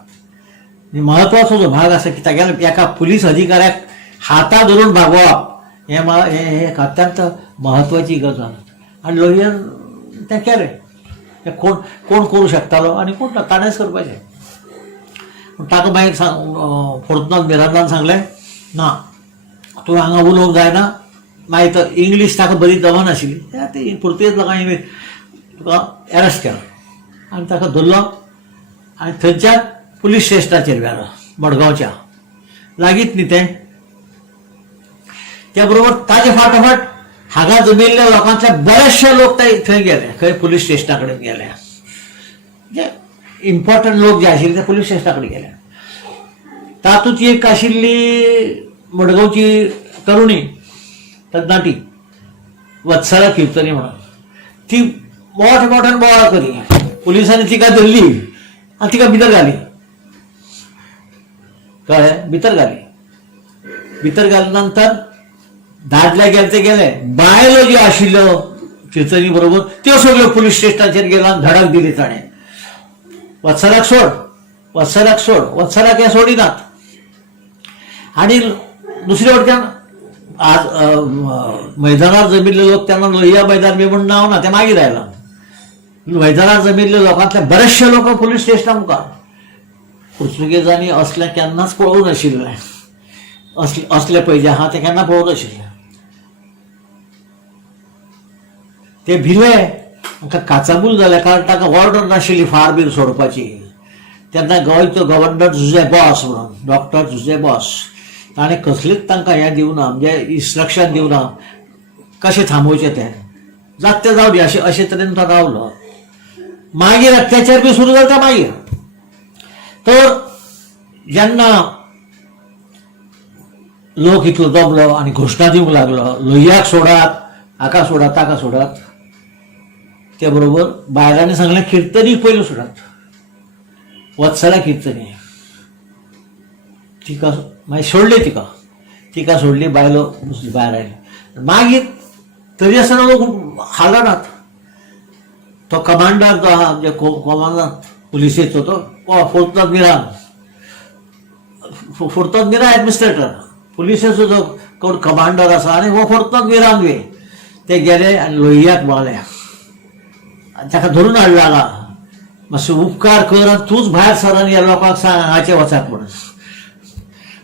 महत्वाचो जो भाग आसा की तागेल्या एका पुलीस अधिकाऱ्याक हाता धरून भागोवप हे अत्यंत महत्वाची गजाल. आनी लोहियान तें केलें. तें कोण करूं शकतालो आनी कोण ना ताणेंच करपाचें. ताका मागीर फोर्तुनात मिरांदान सांगलें ना तूं हांगा उलोवंक जायना. मागीर तो इंग्लीश ताका बरी जमनाशिल्ली ती पुर्तुगेज लोकांनी तुका एरेस्ट केलो आनी ताका धरलो आनी थंयच्या पुलीस स्टेशनाचेर व्हेलो मडगांवच्या लागींच न्ही तें. त्या बरोबर ताजे फाटोफाट हांगा जमिल्ल्या लोकांतले बरेचशे लोक थंय गेले खंय पुलीस स्टेशना कडेन गेले. म्हणजे इम्पॉर्टंट लोक जे आशिल्ले ते पुलीस स्टेशना कडेन गेले. तातूंत एक आशिल्ली मडगांवची तरुणी तरणाटी वत्सला किर्तनी म्हणून ती मोठ्यान बोवाळ करी. पुलिसांनी तिका धरली आनी तिका भितर घाली. कळ्ळें भितर घाली नंतर दादले गेले बायलो ज्यो आशिल्ल्यो किर्तनी बरोबर त्यो सगळ्यो पुलीस स्टेशनाचेर गेलो आनी धडक दिली ताणें. वत्सलाक सोड वत्सराक सोड, वत्सराक हे सोडिनात. आणि दुसरे वटच्यान आज मैदानार जमिल्ले लोक त्यांना लोहिया मैदान बी म्हणून नाव ना, ते मागीर आयला. मैदानार जमिल्ले लोकांतले बरेचशे लोक पुलीस स्टेशना मुखार. पुर्तुगेजांनी असले केन्नाच पळोवंक नाशिल्ले, असले पळय जे आहा ते केन्ना पळोवंक नाशिल्ले. ते भिले, तांकां काचाबूल जाल्या कारण ताका ऑर्डर नाशिल्ली फार बीर सोडपाची. तेन्ना गोंयचो गव्हर्नर जुजे बॉस म्हणून, डॉक्टर जुजे बॉस, ताणें कसलीच तांकां हें दिवना, म्हणजे इन्स्ट्रक्शन दिवना कशें थांबोवचें तें. जात तें जावं दी अशे तरेन तो रावलो. मागीर अत्याचार बी सुरू जाता. मागीर तर जेन्ना लोक इतलो दमलो आनी घोशणा दिवंक लागलो, लोहियाक सोडात, हाका सोडात, ताका सोडात, त्या बरोबर बायलांनी सांगलें किर्तनीक पयलीं सोडात, वत्सला किर्तनी. तिका मागीर सोडली, तिका सोडली, बायलो दुसरी भायर आयली. मागीर तरी आसतना लोक हालनात. तो कमांडर जो आहा, म्हणजे कमांडर पुलिसेचो, तो फोर्तनाथ मिरा एडमिनिस्ट्रेटर, पुलिसेचो जो कोण कमांडर आसा, आनी हो फोर्तनाथ मिरान बी ते गेले आनी लोहियाक म्हळें, ताका धरून हाडला, मातशें उपकार कर आनी तूंच भायर सर आनी ह्या लोकांक सांग हांगाचे वचात म्हणून.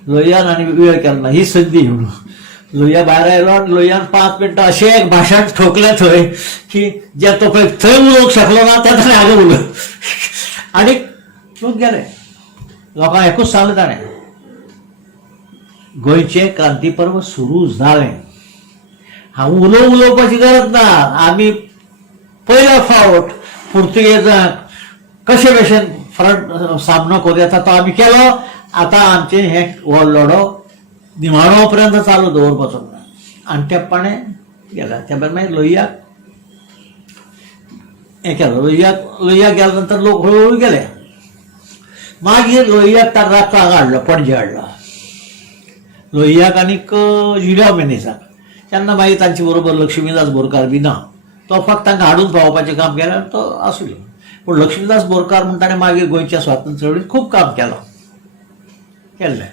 लोहियान आनी वेळ केलो ना, ही संदी म्हणून लोहिया भायर आयलो आनी लोहियान 5 मिनटां अशें एक भाशण ठोकलें थंय की जे तो पळय थंय उलोवंक शकलो ना तें ताणें हांगा उलय. आनी लोक गेले. लोकांक एकूच सांगलें ताणें, गोंयचें क्रांती पर्व सुरू जालें. हांव उलोवपाची गरज ना. आमी पयलो फावट पुर्तुगेजांक कशे भशेन फ्रंट सामनो करूं येता तो आमी केलो. आतां आमचें हें हो लढो निमाणो पर्यंत चालू दवरपाचो. आनी तेंपणान गेला. त्या भायर मागीर लोहियाक हें केलो. लोहियाक गेल्या नंतर लोक हळूहळू गेले. मागीर लोहियाक ताका राखपाक हाडलो, पणजे हाडलो. लोहियाक आनीक जुलिया मेनेझाक. तेन्ना मागीर तांचे बरोबर लक्ष्मीदास बोरकार बी ना. तो फक्त तांकां हाडून पावोवपाचें काम केलें आनी तो आसलो. पूण लक्ष्मीदास बोरकार म्हण ताणें मागीर गोंयच्या स्वातंत्र्य चळवळीत खूब काम केल्लें.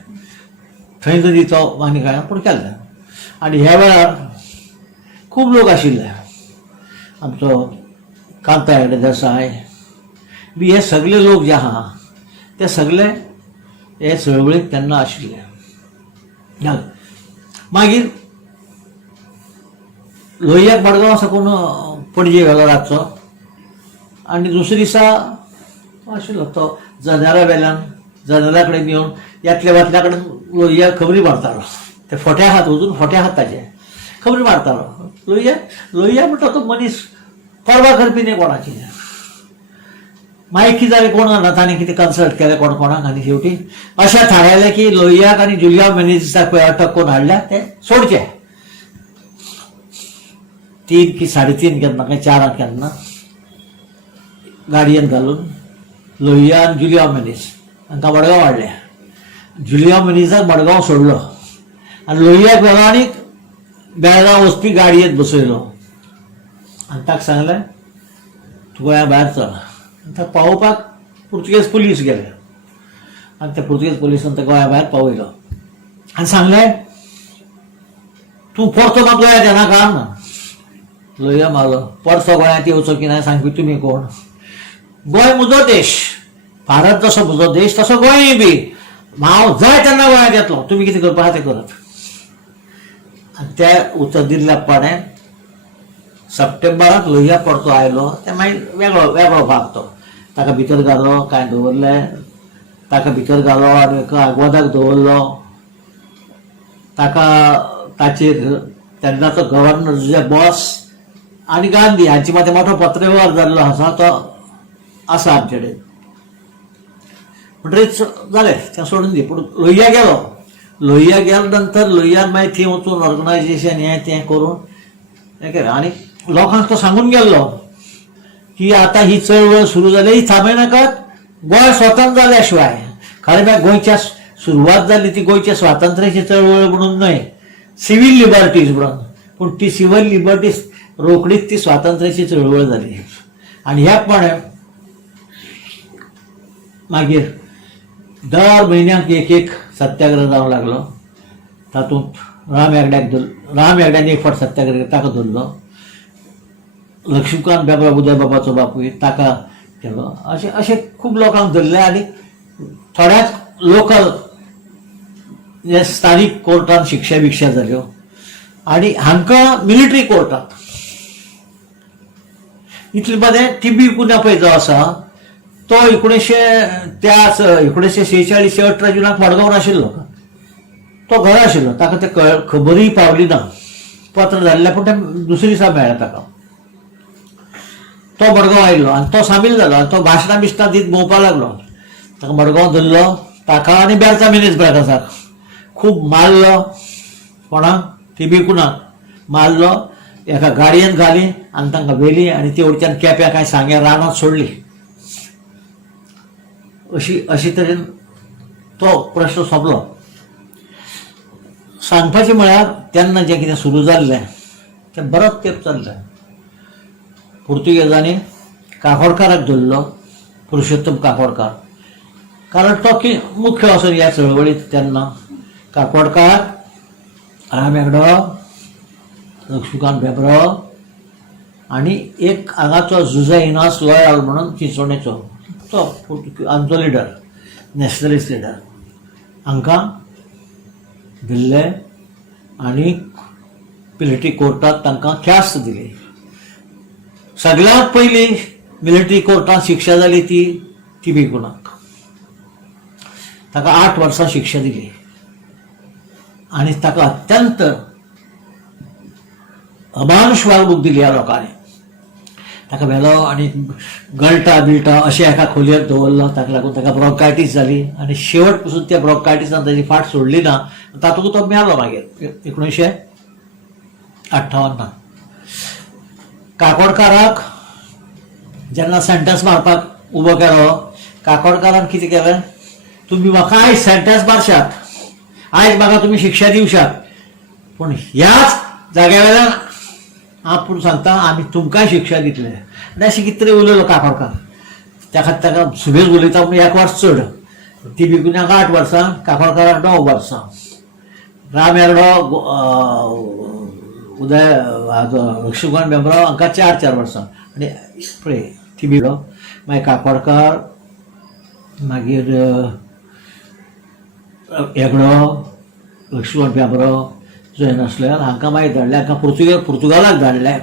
थंय तरी तो मागीर काय पूण केल्लें. आनी ह्या वेळार खूब लोक आशिल्ले. आमचो कांता हेगडे देसाय बी, हे सगळे लोक जे आहा ते सगळे हे चळवळीक तेन्ना आशिल्ले. मागीर लोहियाक मडगांव साकून पणजे गेलो रातचो. आनी दुसरे दिसा आशिल्लो तो जनेला वेल्यान, जनेला कडेन येवन येतल्या वतल्या कडेन लोहियाक खबरी मारतालो. ते फोट्या हात वचून फोट्या हात ताचे खबरी मारतालो. लोहिया म्हणटा तो मनीस परवा करपी न्ही कोणाची. मागीर कितें जालें कोण जाणा, ताणें कितें कन्सल्ट केलें कोणाक, आनी शेवटी अशें थारायलें की लोहियाक आनी जुलिया मेनेझाक पळय अटक करून हाडल्या ते सोडचे. 3 की 3:30 केन्ना काय 4 केन्ना गाडयेन घालून लोहिया आनी जुलिया मेनेझ तांकां मडगांव हाडले. जुलिया मेनेझाक मडगांव सोडलो आनी लोहियाक व्हेलो आनी बेळगांव वचपी गाडयेंत बसयलो. आनी ताका सांगलें तूं गोंया भायर चल. ताका पावोवपाक पुर्तुगेज पुलीस गेले. आनी त्या पुर्तुगेज पुलिसान त्या गोंया भायर पावयलो आनी सांगलें तूं परतो म्हाका गोंयांत येनाका ना. लोहिया मारलो, परतो गोंयांत येवचो की ना सांगपी तुमी कोण. गोंय म्हजो देश, भारत जसो म्हजो देश तसो गोंय बी. हांव जाय तेन्ना गोंयांत येतलो, तुमी कितें करपा आहा तें करत. आनी तें उतर दिल्ल्या पाणें सप्टेंबराक लोहिया परतो आयलो. ते मागीर वेगळो भाग तो. ताका भितर घालो, कांय दवरलें, ताका भितर घालो आनी एका आग्वादाक दवरलो. ताका ताचेर तेन्नाचो गव्हर्नर जुजे बॉस आनी गांधी हांचे मदें मोठो पत्रव्यवहार जाल्लो आसा, तो आसा आमचे कडेन. म्हणटरीच जालें तें सोडून दी. पूण लोहिया गेलो नंतर लोहियान मागीर थंय वचून ऑर्गनायजेशन हें तें करून हें केलें. आनी लोकांक तो सांगून गेल्लो की आतां ही चळवळ सुरू जाली, ही थांबयनाकात. गोंय स्वतंत्र जाल्या शिवाय, खरें म्हळ्यार गोंयच्या सुरवात जाली ती गोंयच्या स्वातंत्र्याची चळवळ म्हणून न्हय, सिवील लिबर्टीज म्हणून. पूण ती सिवील लिबर्टीज रोखडीच ती स्वातंत्र्याची चळवळ जाली. आनी ह्या प्रमाणे मागीर दर म्हयन्याक एक सत्याग्रह जावंक लागलो. तातूंत राम हेगड्यान एक फावट सत्याग्रह ताका धरलो. लक्ष्मीकांत बेबराव उदय बाबाचो बापूय ताका केलो. अशें खूब लोकांक धरले आनी थोड्याच लोकल जे स्थानीक कोर्टान शिक्षा जाल्यो आनी हांकां मिलिटरी कोर्टांत इतले बरें टीबी पुण्या पळय जो आसा तो 1946-18 जुनाक मडगांव नाशिल्लो. तो घरा आशिल्लो. ताका ते खबरूय पावली ना. पत्र धाडलें पूण तें दुसरे दिसा मेळ्ळें ताका. तो मडगांव आयिल्लो आनी तो सामील जालो आनी तो भाशणां दीत भोंवपाक लागलो. ताका मडगांव धरलो. ताका आनी बेरता मिनीस ब्रदर्साक खूब मारलो. कोणाक? टीबी कुणाक मारलो. एका गाडयेन घाली आनी तांकां व्हेली आनी ती वटच्यान केप्यां काय सांग्या रानांत सोडली. अशी तरेन तो प्रश्न सोंपलो. सांगपाचें म्हळ्यार तेन्ना जें कितें सुरू जाल्लें तें बरोच तेंप चल्लें. पुर्तुगेजांनी काकोडकाराक धरलो. पुरुषोत्तम काकोडकार. कारण तो मुख्य असो ह्या चळवळींत तेन्ना. काकोडकार, राम हेगडो, लक्ष्मीकांत बेबराव आनी एक हांगाचो जुझे इनास लॉयल म्हणून चिंचोणेचो तो आमचो लिडर, नॅशनलिस्ट लिडर, हांकां दिल्ले आनी मिलिटरी कोर्टांत तांकां ख्यास्त दिली. सगळ्यांत पयली मिलिटरी कोर्टांत शिक्षा जाली ती टीबी कुणाक. ताका 8 वर्सां शिक्षा दिली आनी ताका अत्यंत अमानुष वागणूक दिली ह्या लोकांनी. ताका व्हेलो आनी गळटा बिळटा अशें एका खोलयेंत दवरलो. ताका लागून ताका ब्रोंकायटीस जाली आनी शेवट पसून त्या ब्रोंकायटिसान ताची फाट सोडली ना. तातूंत तो मेलो मागीर 1958. काकोडकाराक जेन्ना सेंटन्स मारपाक उबो केलो, काकोडकारान कितें केलें? तुमी म्हाका आयज सेंटन्स मारशात, आयज म्हाका तुमी शिक्षा दिवशात, पूण ह्याच जाग्या वेल्यान आपूण सांगता आमी तुमकांय शिक्षा दितले. आनी अशें कितें तरी उलयलो काकोडकार. त्या खातीर ताका सुबेज उलयता पूण 1 वर्स चड. टीबी कुण्याक 8 वर्सां, काकोडकाराक 9 वर्सां. राम हेगडो, उदय लक्ष्मीकांत बेबराव हांकां 4 वर्सां. आनी पळय टीबी मागीर काकोडकार, मागीर हेगडो, लक्ष्मीकांत बेबराव जंय नासल्यार हांकां मागीर धाडले. हांकां पुर्तुगालाक धाडले.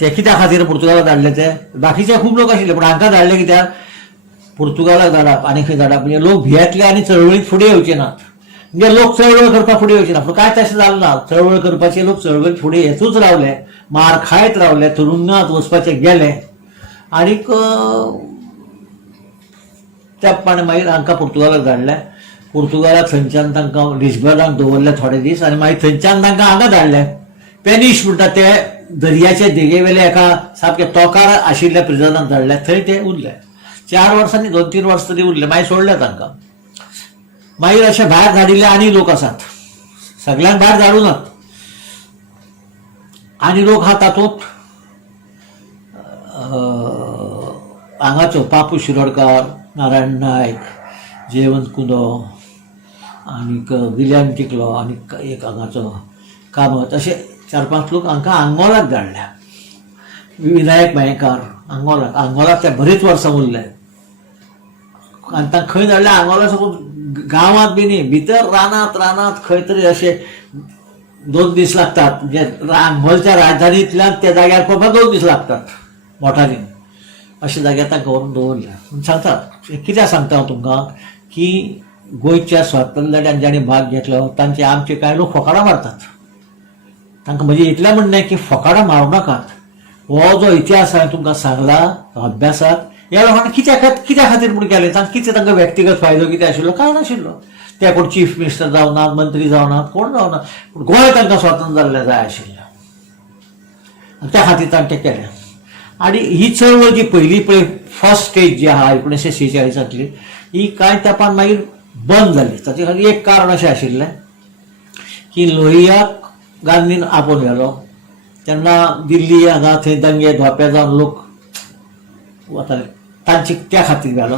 ते कित्या खातीर पुर्तुगालाक धाडले? ते बाकीचे खूब लोक आशिल्ले पूण हांकां धाडले कित्याक? पुर्तुगालाक धाडप आनी खंय धाडप म्हणजे लोक भियेतले आनी चळवळींत फुडें येवचे नात. म्हणजे लोक चळवळ करपाक फुडें येवचे ना. पूण कांय तशें जालें ना. चळवळ करपाचे लोक चळवळींत फुडें येतूच रावले, मार खायत रावले, तुरुंगांत वचपाचे गेले आनीक त्या प्रमाणे मागीर हांकां पुर्तुगालाक धाडले. पुर्तुगालाक थंयच्यान तांकां लिस्बनाक दवरले थोडे दीस आनी मागीर थंयच्यान तांकां हांगा धाडले. पेनिश म्हणटा ते दर्याचे देगेवेले एका सामके तोकार आशिल्ल्या प्रिजनांत धाडले. थंय ते उरले 4 वर्सांनी 2-3 वर्स तरी उरले. मागीर सोडले तांकां. मागीर अशे भायर धाडिल्ले आनी लोक आसात. सगळ्यांक भायर धाडूनात. आनी लोक आहा तातूंत हांगाचो पापू शिरोडकार, नारायण नायक, जयवंत कुंदो आनीक विलियम टिकलो आनीक एक हांगाचो कामत, अशे 4-5 लोक हांकां आंगोलाक धाडल्या. विनायक मयेकार आंगोलाक ते बरीच वर्सां उरले आनी तांकां खंय धाडले? आंगोला साकून गांवांत बी न्ही, भितर रानांत खंय तरी अशे 2 दीस लागतात. म्हणजे आंगोलच्या राजधानींतल्यान त्या जाग्यार पावपाक 2 दीस लागतात मोटारीन. अशे जाग्यार तांकां व्हरून दवरल्या. सांगतात कित्याक सांगता हांव तुमकां की गोंयच्या स्वातंत्र्य लड्यात जाणी भाग घेतलो तांचे आमचे कांय लोक फकाडां मारतात. तांकां म्हजें इतलें म्हणणें की फकाडां मारूं नाकात. हो जो इतिहास हांवें तुमकां सांगला अभ्यासात, ह्या लोकांनी कित्या खातीर म्हूण केलें? कितें तांकां व्यक्तिगत फायदो कितें आशिल्लो? कांय नाशिल्लो. ते कोण चीफ मिनिस्टर जावनात, मंत्री जावनात, कोण जावनात, पूण गोंय तांकां स्वातंत्र्य जाल्लें जाय आशिल्लें आनी त्या खातीर ताणें तें केलें. आनी ही चळवळ जी पयली पळय फर्स्ट स्टेज जी आहा 1946 ही कांय तेंपान मागीर बंद जाली. ताचे खातीर एक कारण अशें आशिल्लें की लोहियाक गांधीन आपोवन व्हेलो तेन्ना दिल्ली हांगा थंय दंगे धोपे जावन लोक वताले, तांचे त्या खातीर व्हेलो.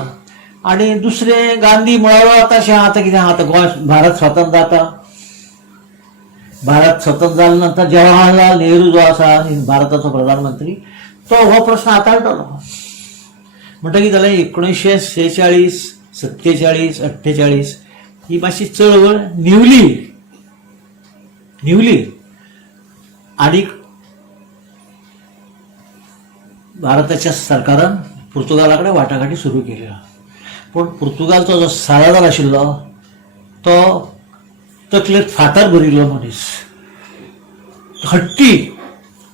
आणि दुसरे गांधी मुळावर आता कितें आता गोंय भारत स्वतंत्र जाता. भारत स्वतंत्र जाल्या नंतर जवाहरलाल नेहरू जो आसा भारताचो प्रधानमंत्री तो हो प्रश्न हाताळटलो. म्हणटा कितें जालें 1946, 47, 48 ही मातशी चळवळ निवली आणि भारताच्या सरकारान पुर्तुगाला कडेन वाटाघाटी सुरू केल्यो. पूण पुर्तुगालचो जो साळादार आशिल्लो तो तकलेक फातर भरिल्लो मनीस, हट्टी.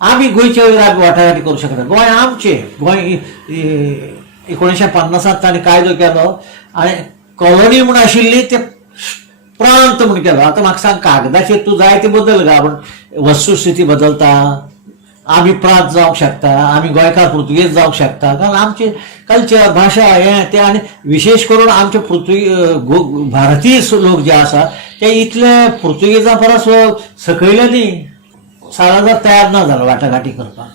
आमी गोंयचे वयर आमी वाटाघाटी करूं शकना. गोंय आमचें. गोंय 1950 ताणें कायदो केलो आनी कॉलनी म्हूण आशिल्ली ते प्रांत म्हूण केलो. आतां म्हाका सांग, कागदाचेर तूं जाय ते बदल गा, पूण वस्तुस्थिती बदलता. आमी प्रांत जावंक शकता, आमी गोंयकार पुर्तुगेज जावंक शकता, कारण आमचे कल्चर, भाशा हें तें आनी विशेष करून आमचे भारतीय लोक जे आसा ते इतले पुर्तुगेजां परस सकयले न्ही. साळादार तयार ना जालो वाटाघाटी करपाक.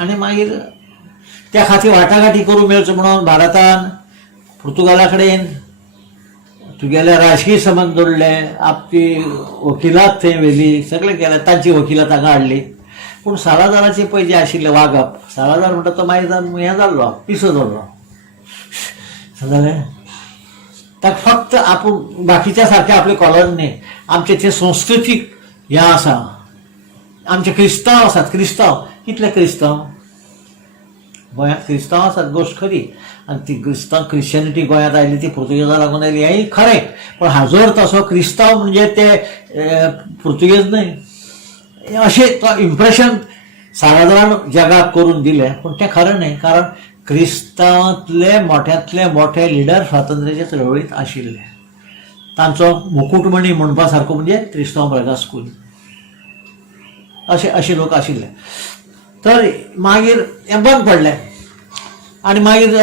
आनी मागीर त्या खातीर वाटाघाटी करूं मेळच्यो म्हणून भारतान पुर्तुगाला कडेन तुगेले राजकीय संबंद जोडले, आपली वकिलात थंय व्हेली, सगळें केलें, तांची वकिलात हांगा हाडली. पूण साळादाराचें पळय जें आशिल्लें वागप, साळादार म्हणटा तो मागीर हें जाल्लो, पिसो जाल्लो. जालें ताका फक्त आपूण बाकीच्या सारकें आपले कॉलर न्ही, आमचे ते संस्कृतीक हें आसा. आमचे क्रिस्तांव आसात. क्रिस्तांव कितले क्रिस्तांव गोंयांत क्रिस्तांव आसात, गोश्ट खरी. आनी ती क्रिश्चनिटी गोंयांत आयली ती पुर्तुगेजां लागून आयली हेंय खरें. पण हाजोर तसो क्रिस्तांव म्हणजे ते पुर्तुगेज न्हय अशें तो इम्प्रेशन साळादारान जगाक करून दिलें. पूण तें खरें न्हय, कारण क्रिस्तांवांतले मोठ्यांतले मोठे लिडर स्वातंत्र्याचे चळवळींत आशिल्ले. तांचो मुकुटमणी म्हणपा सारको म्हणजे क्रिस्तांव प्रजा स्कूल, अशे लोक आशिल्ले. तर मागीर हें बंद पडलें. आनी मागीर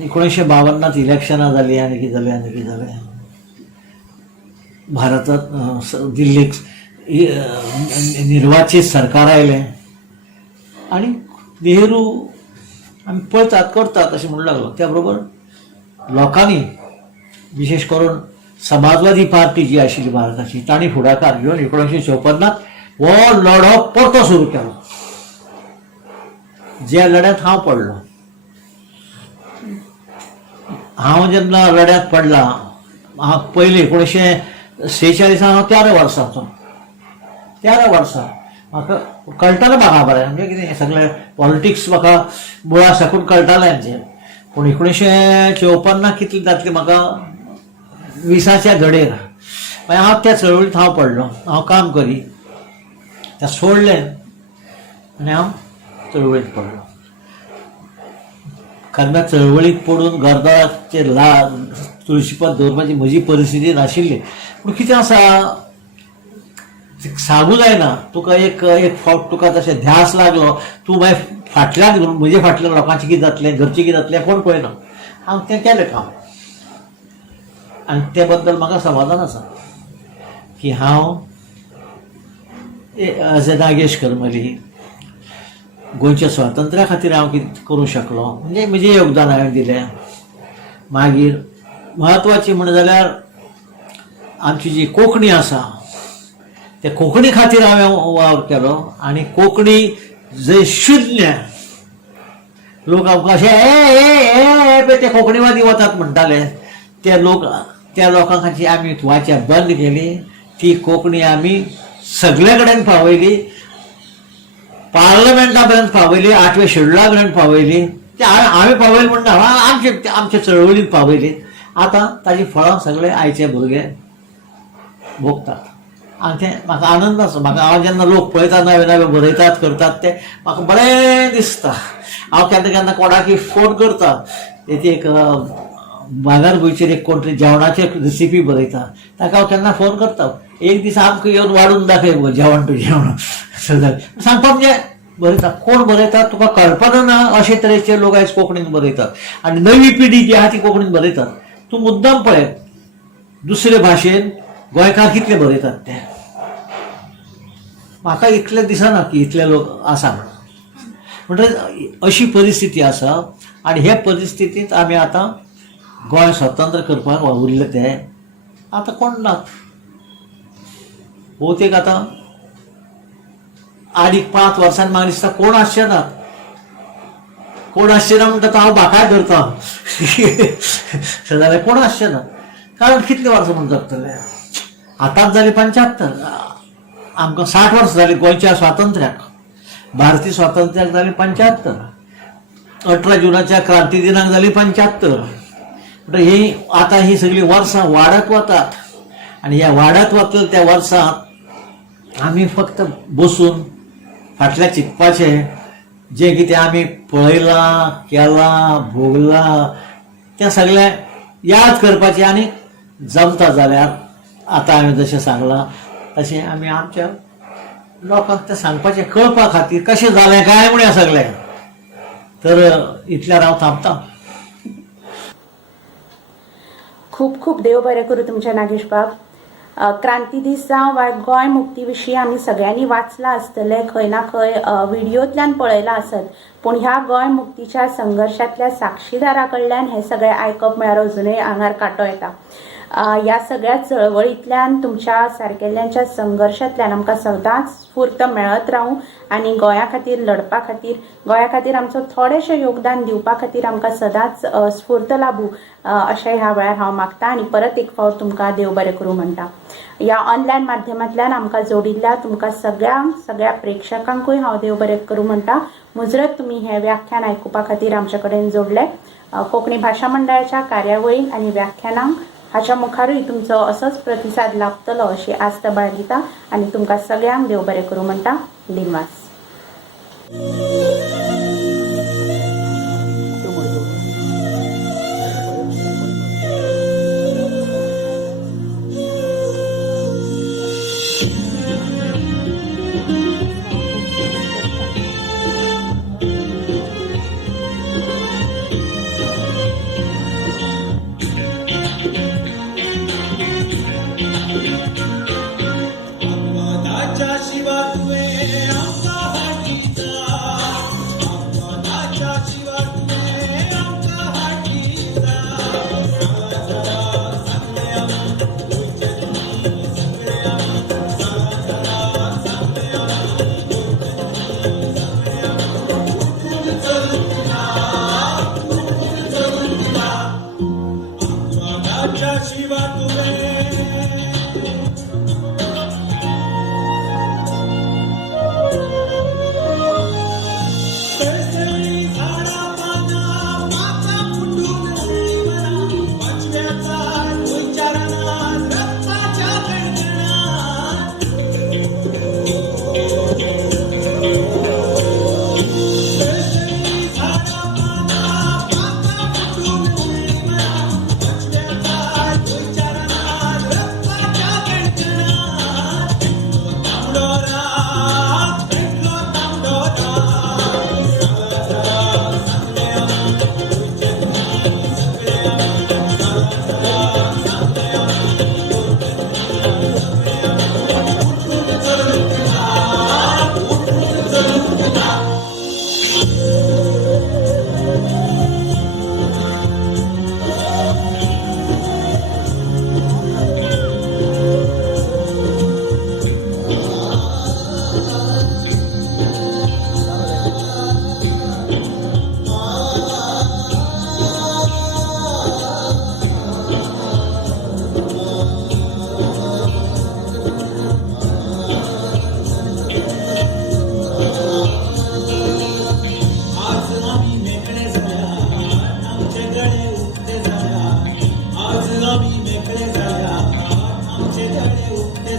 1952 इलेक्शनां जालीं आनी कितें जालें भारतांत दिल्लीक निर्वाचित सरकार आयलें आनी नेहरू आमी पळयतात करतात अशें म्हणूंक लागलो. त्या बरोबर लोकांनी विशेष करून समाजवादी पार्टी जी आशिल्ली भारताची तांणी फुडाकार घेवन 1954 हो लढो परतो सुरू केलो. ज्या लढ्यात हांव पडलो. हांव जेन्ना लढ्यात पडला, हांव पयलीं 1946 हांव 13 वर्सांचो. 13 वर्सां म्हाका कळटालें म्हाका बरें, म्हणजे कितें सगळें पॉलिटिक्स म्हाका मुळा साकून कळटालें हांचें. पूण 1954 कितले जातले म्हाका 20च्या घडयेर मागीर हांव त्या चळवळींत हांव पडलो. हांव काम करी तें सोडलें आनी हांव चळवळींत पडलो. कारण चळवळींत पडून घरदाराचेर तुळशीपद दवरपाची म्हजी परिस्थिती नाशिल्ली. पूण कितें आसा सांगू जायना. तुका एक फावट तुका तशें ध्यास लागलो, तूं मागीर फाटल्यान म्हजे फाटल्यान लोकांचें कितें जातलें, घरचें कितें जातलें कोण पळयना. हांव तें केलें काम आनी ते बद्दल म्हाका समाधान आसा की हांव एज ए नागेश करमली गोंयच्या स्वातंत्र्या खातीर हांव कितें करूं शकलो, म्हणजे म्हजें योगदान हांवें दिलें. मागीर म्हत्वाची म्हणून जाल्यार आमची जी कोंकणी आसा ते कोंकणी खातीर हांवें वावर केलो. आनी कोंकणी जे शुन्य लोक आमकां अशें ते कोंकणीवादी वतात म्हणटाले, ते लोकां खातीर आमी वाचा बंद केली. ती कोंकणी आमी सगळे कडेन पावयली, पार्लमेंटा पर्यंत पावयली, 8व्या शेड्युला पर्यंत पावयली. ते हांवें पावयली म्हणटा आमचे चळवळींत पावयली. आतां ताजी फळां सगळे आयचे भुरगे भोगतात आनी ते म्हाका आनंद आसा. म्हाका हांव जेन्ना लोक पळयतात नवे नवे बरयतात करतात ते म्हाका बरें दिसता. हांव केन्ना केन्ना कोणाकी फोन करता, एक बाजार गोंयचेर एक कोण तरी जेवणाची रेसिपी बरयता, ताका हांव केन्ना फोन करता, एक दीस आमकां येवन वाडून दाखय गो जेवण टू जेवण सांगपाक म्हणजे बरयता. कोण बरयता तुका कल्पना ना अशे तरेचे लोक आयज कोंकणीन बरयतात. आनी नवी पिढी जी आहा ती कोंकणीन बरयतात. तूं मुद्दम पळय दुसरे भाशेन गोंयकार कितले बरयतात ते. म्हाका इतलें दिसना की इतले लोक आसा म्हणून. म्हणजे अशी परिस्थिती आसा आनी हे परिस्थितींत आमी आतां गोंय स्वतंत्र करपाक उरले ते आतां कोण नात. भोवतेक आतां 5 वर्सांनी म्हाका दिसता कोण आसचे नात. कोण आसचे ना म्हणटा तो हांव म्हाकाय धरता जाल्यार कोण आसचे ना. कारण कितले वर्सां म्हूण जगतले. आतांच जाली 75. आमकां 60 वर्सां जालीं गोंयच्या स्वातंत्र्याक. भारतीय स्वातंत्र्याक जाली 75. 18 जुनाच्या क्रांती दिनाक जाली 75. म्हणटा ही आतां ही सगळीं वर्सां वाडत वतात. आनी ह्या वाडत वतले त्या वर्सांत आमी फक्त बसून फाटल्या चिंतपाचें जें कितें आमी पळयलां केलां भोगलां तें सगळें याद करपाचें. आनी जमता जाल्यार आतां हांवें जशें सांगलां तशें आमी आमच्या लोकांक तें सांगपाचें कळपा खातीर कशें जालें काय म्हूण हें सगळें. तर इतल्यार हांव थांबतां. खूब खूब देव बरें करूं तुमच्या नागेश बाब. क्रांती दीस जावं वा गोंय मुक्ती विशीं आमी सगळ्यांनी वाचलां आसतलें, खंय ना खंय व्हिडिओंतल्यान पळयलां आसत. पूण ह्या गोंय मुक्तीच्या संघर्शांतल्या साक्षीदारा कडल्यान हें सगळें आयकप म्हळ्यार अजुनूय आंगार कांटो येता. ह्या सगळ्या चळवळींतल्यान तुमच्या सारकेल्यांच्या संघर्शांतल्यान आमकां सदांच स्फूर्त मेळत रावूं आनी गोंया खातीर लडपा खातीर, गोंया खातीर आमचो थोडेंशें योगदान दिवपा खातीर आमकां सदांच स्फूर्त लाभूं अशें ह्या वेळार हांव मागतां. आनी परत एक फावट तुमकां देव बरें करूं म्हणटा. ह्या ऑनलायन माध्यमांतल्यान आमकां जोडिल्ल्या तुमकां सगळ्या प्रेक्षकांकूय हांव देव बरें करूं म्हणटा. मुजरत तुमी हें व्याख्यान आयकुपा खातीर आमचे कडेन जोडले. कोंकणी भाशा मंडळाच्या कार्यावळींक आनी व्याख्यानांक हाच्या मुखारूय तुमचो असोच प्रतिसाद लाभतलो अशी आस्त बाळगिता आनी तुमकां सगळ्यांक देव बरें करूं म्हणटा. दिनवास. आज आम्ही मेकळे झाल्या आमचे गळे उठले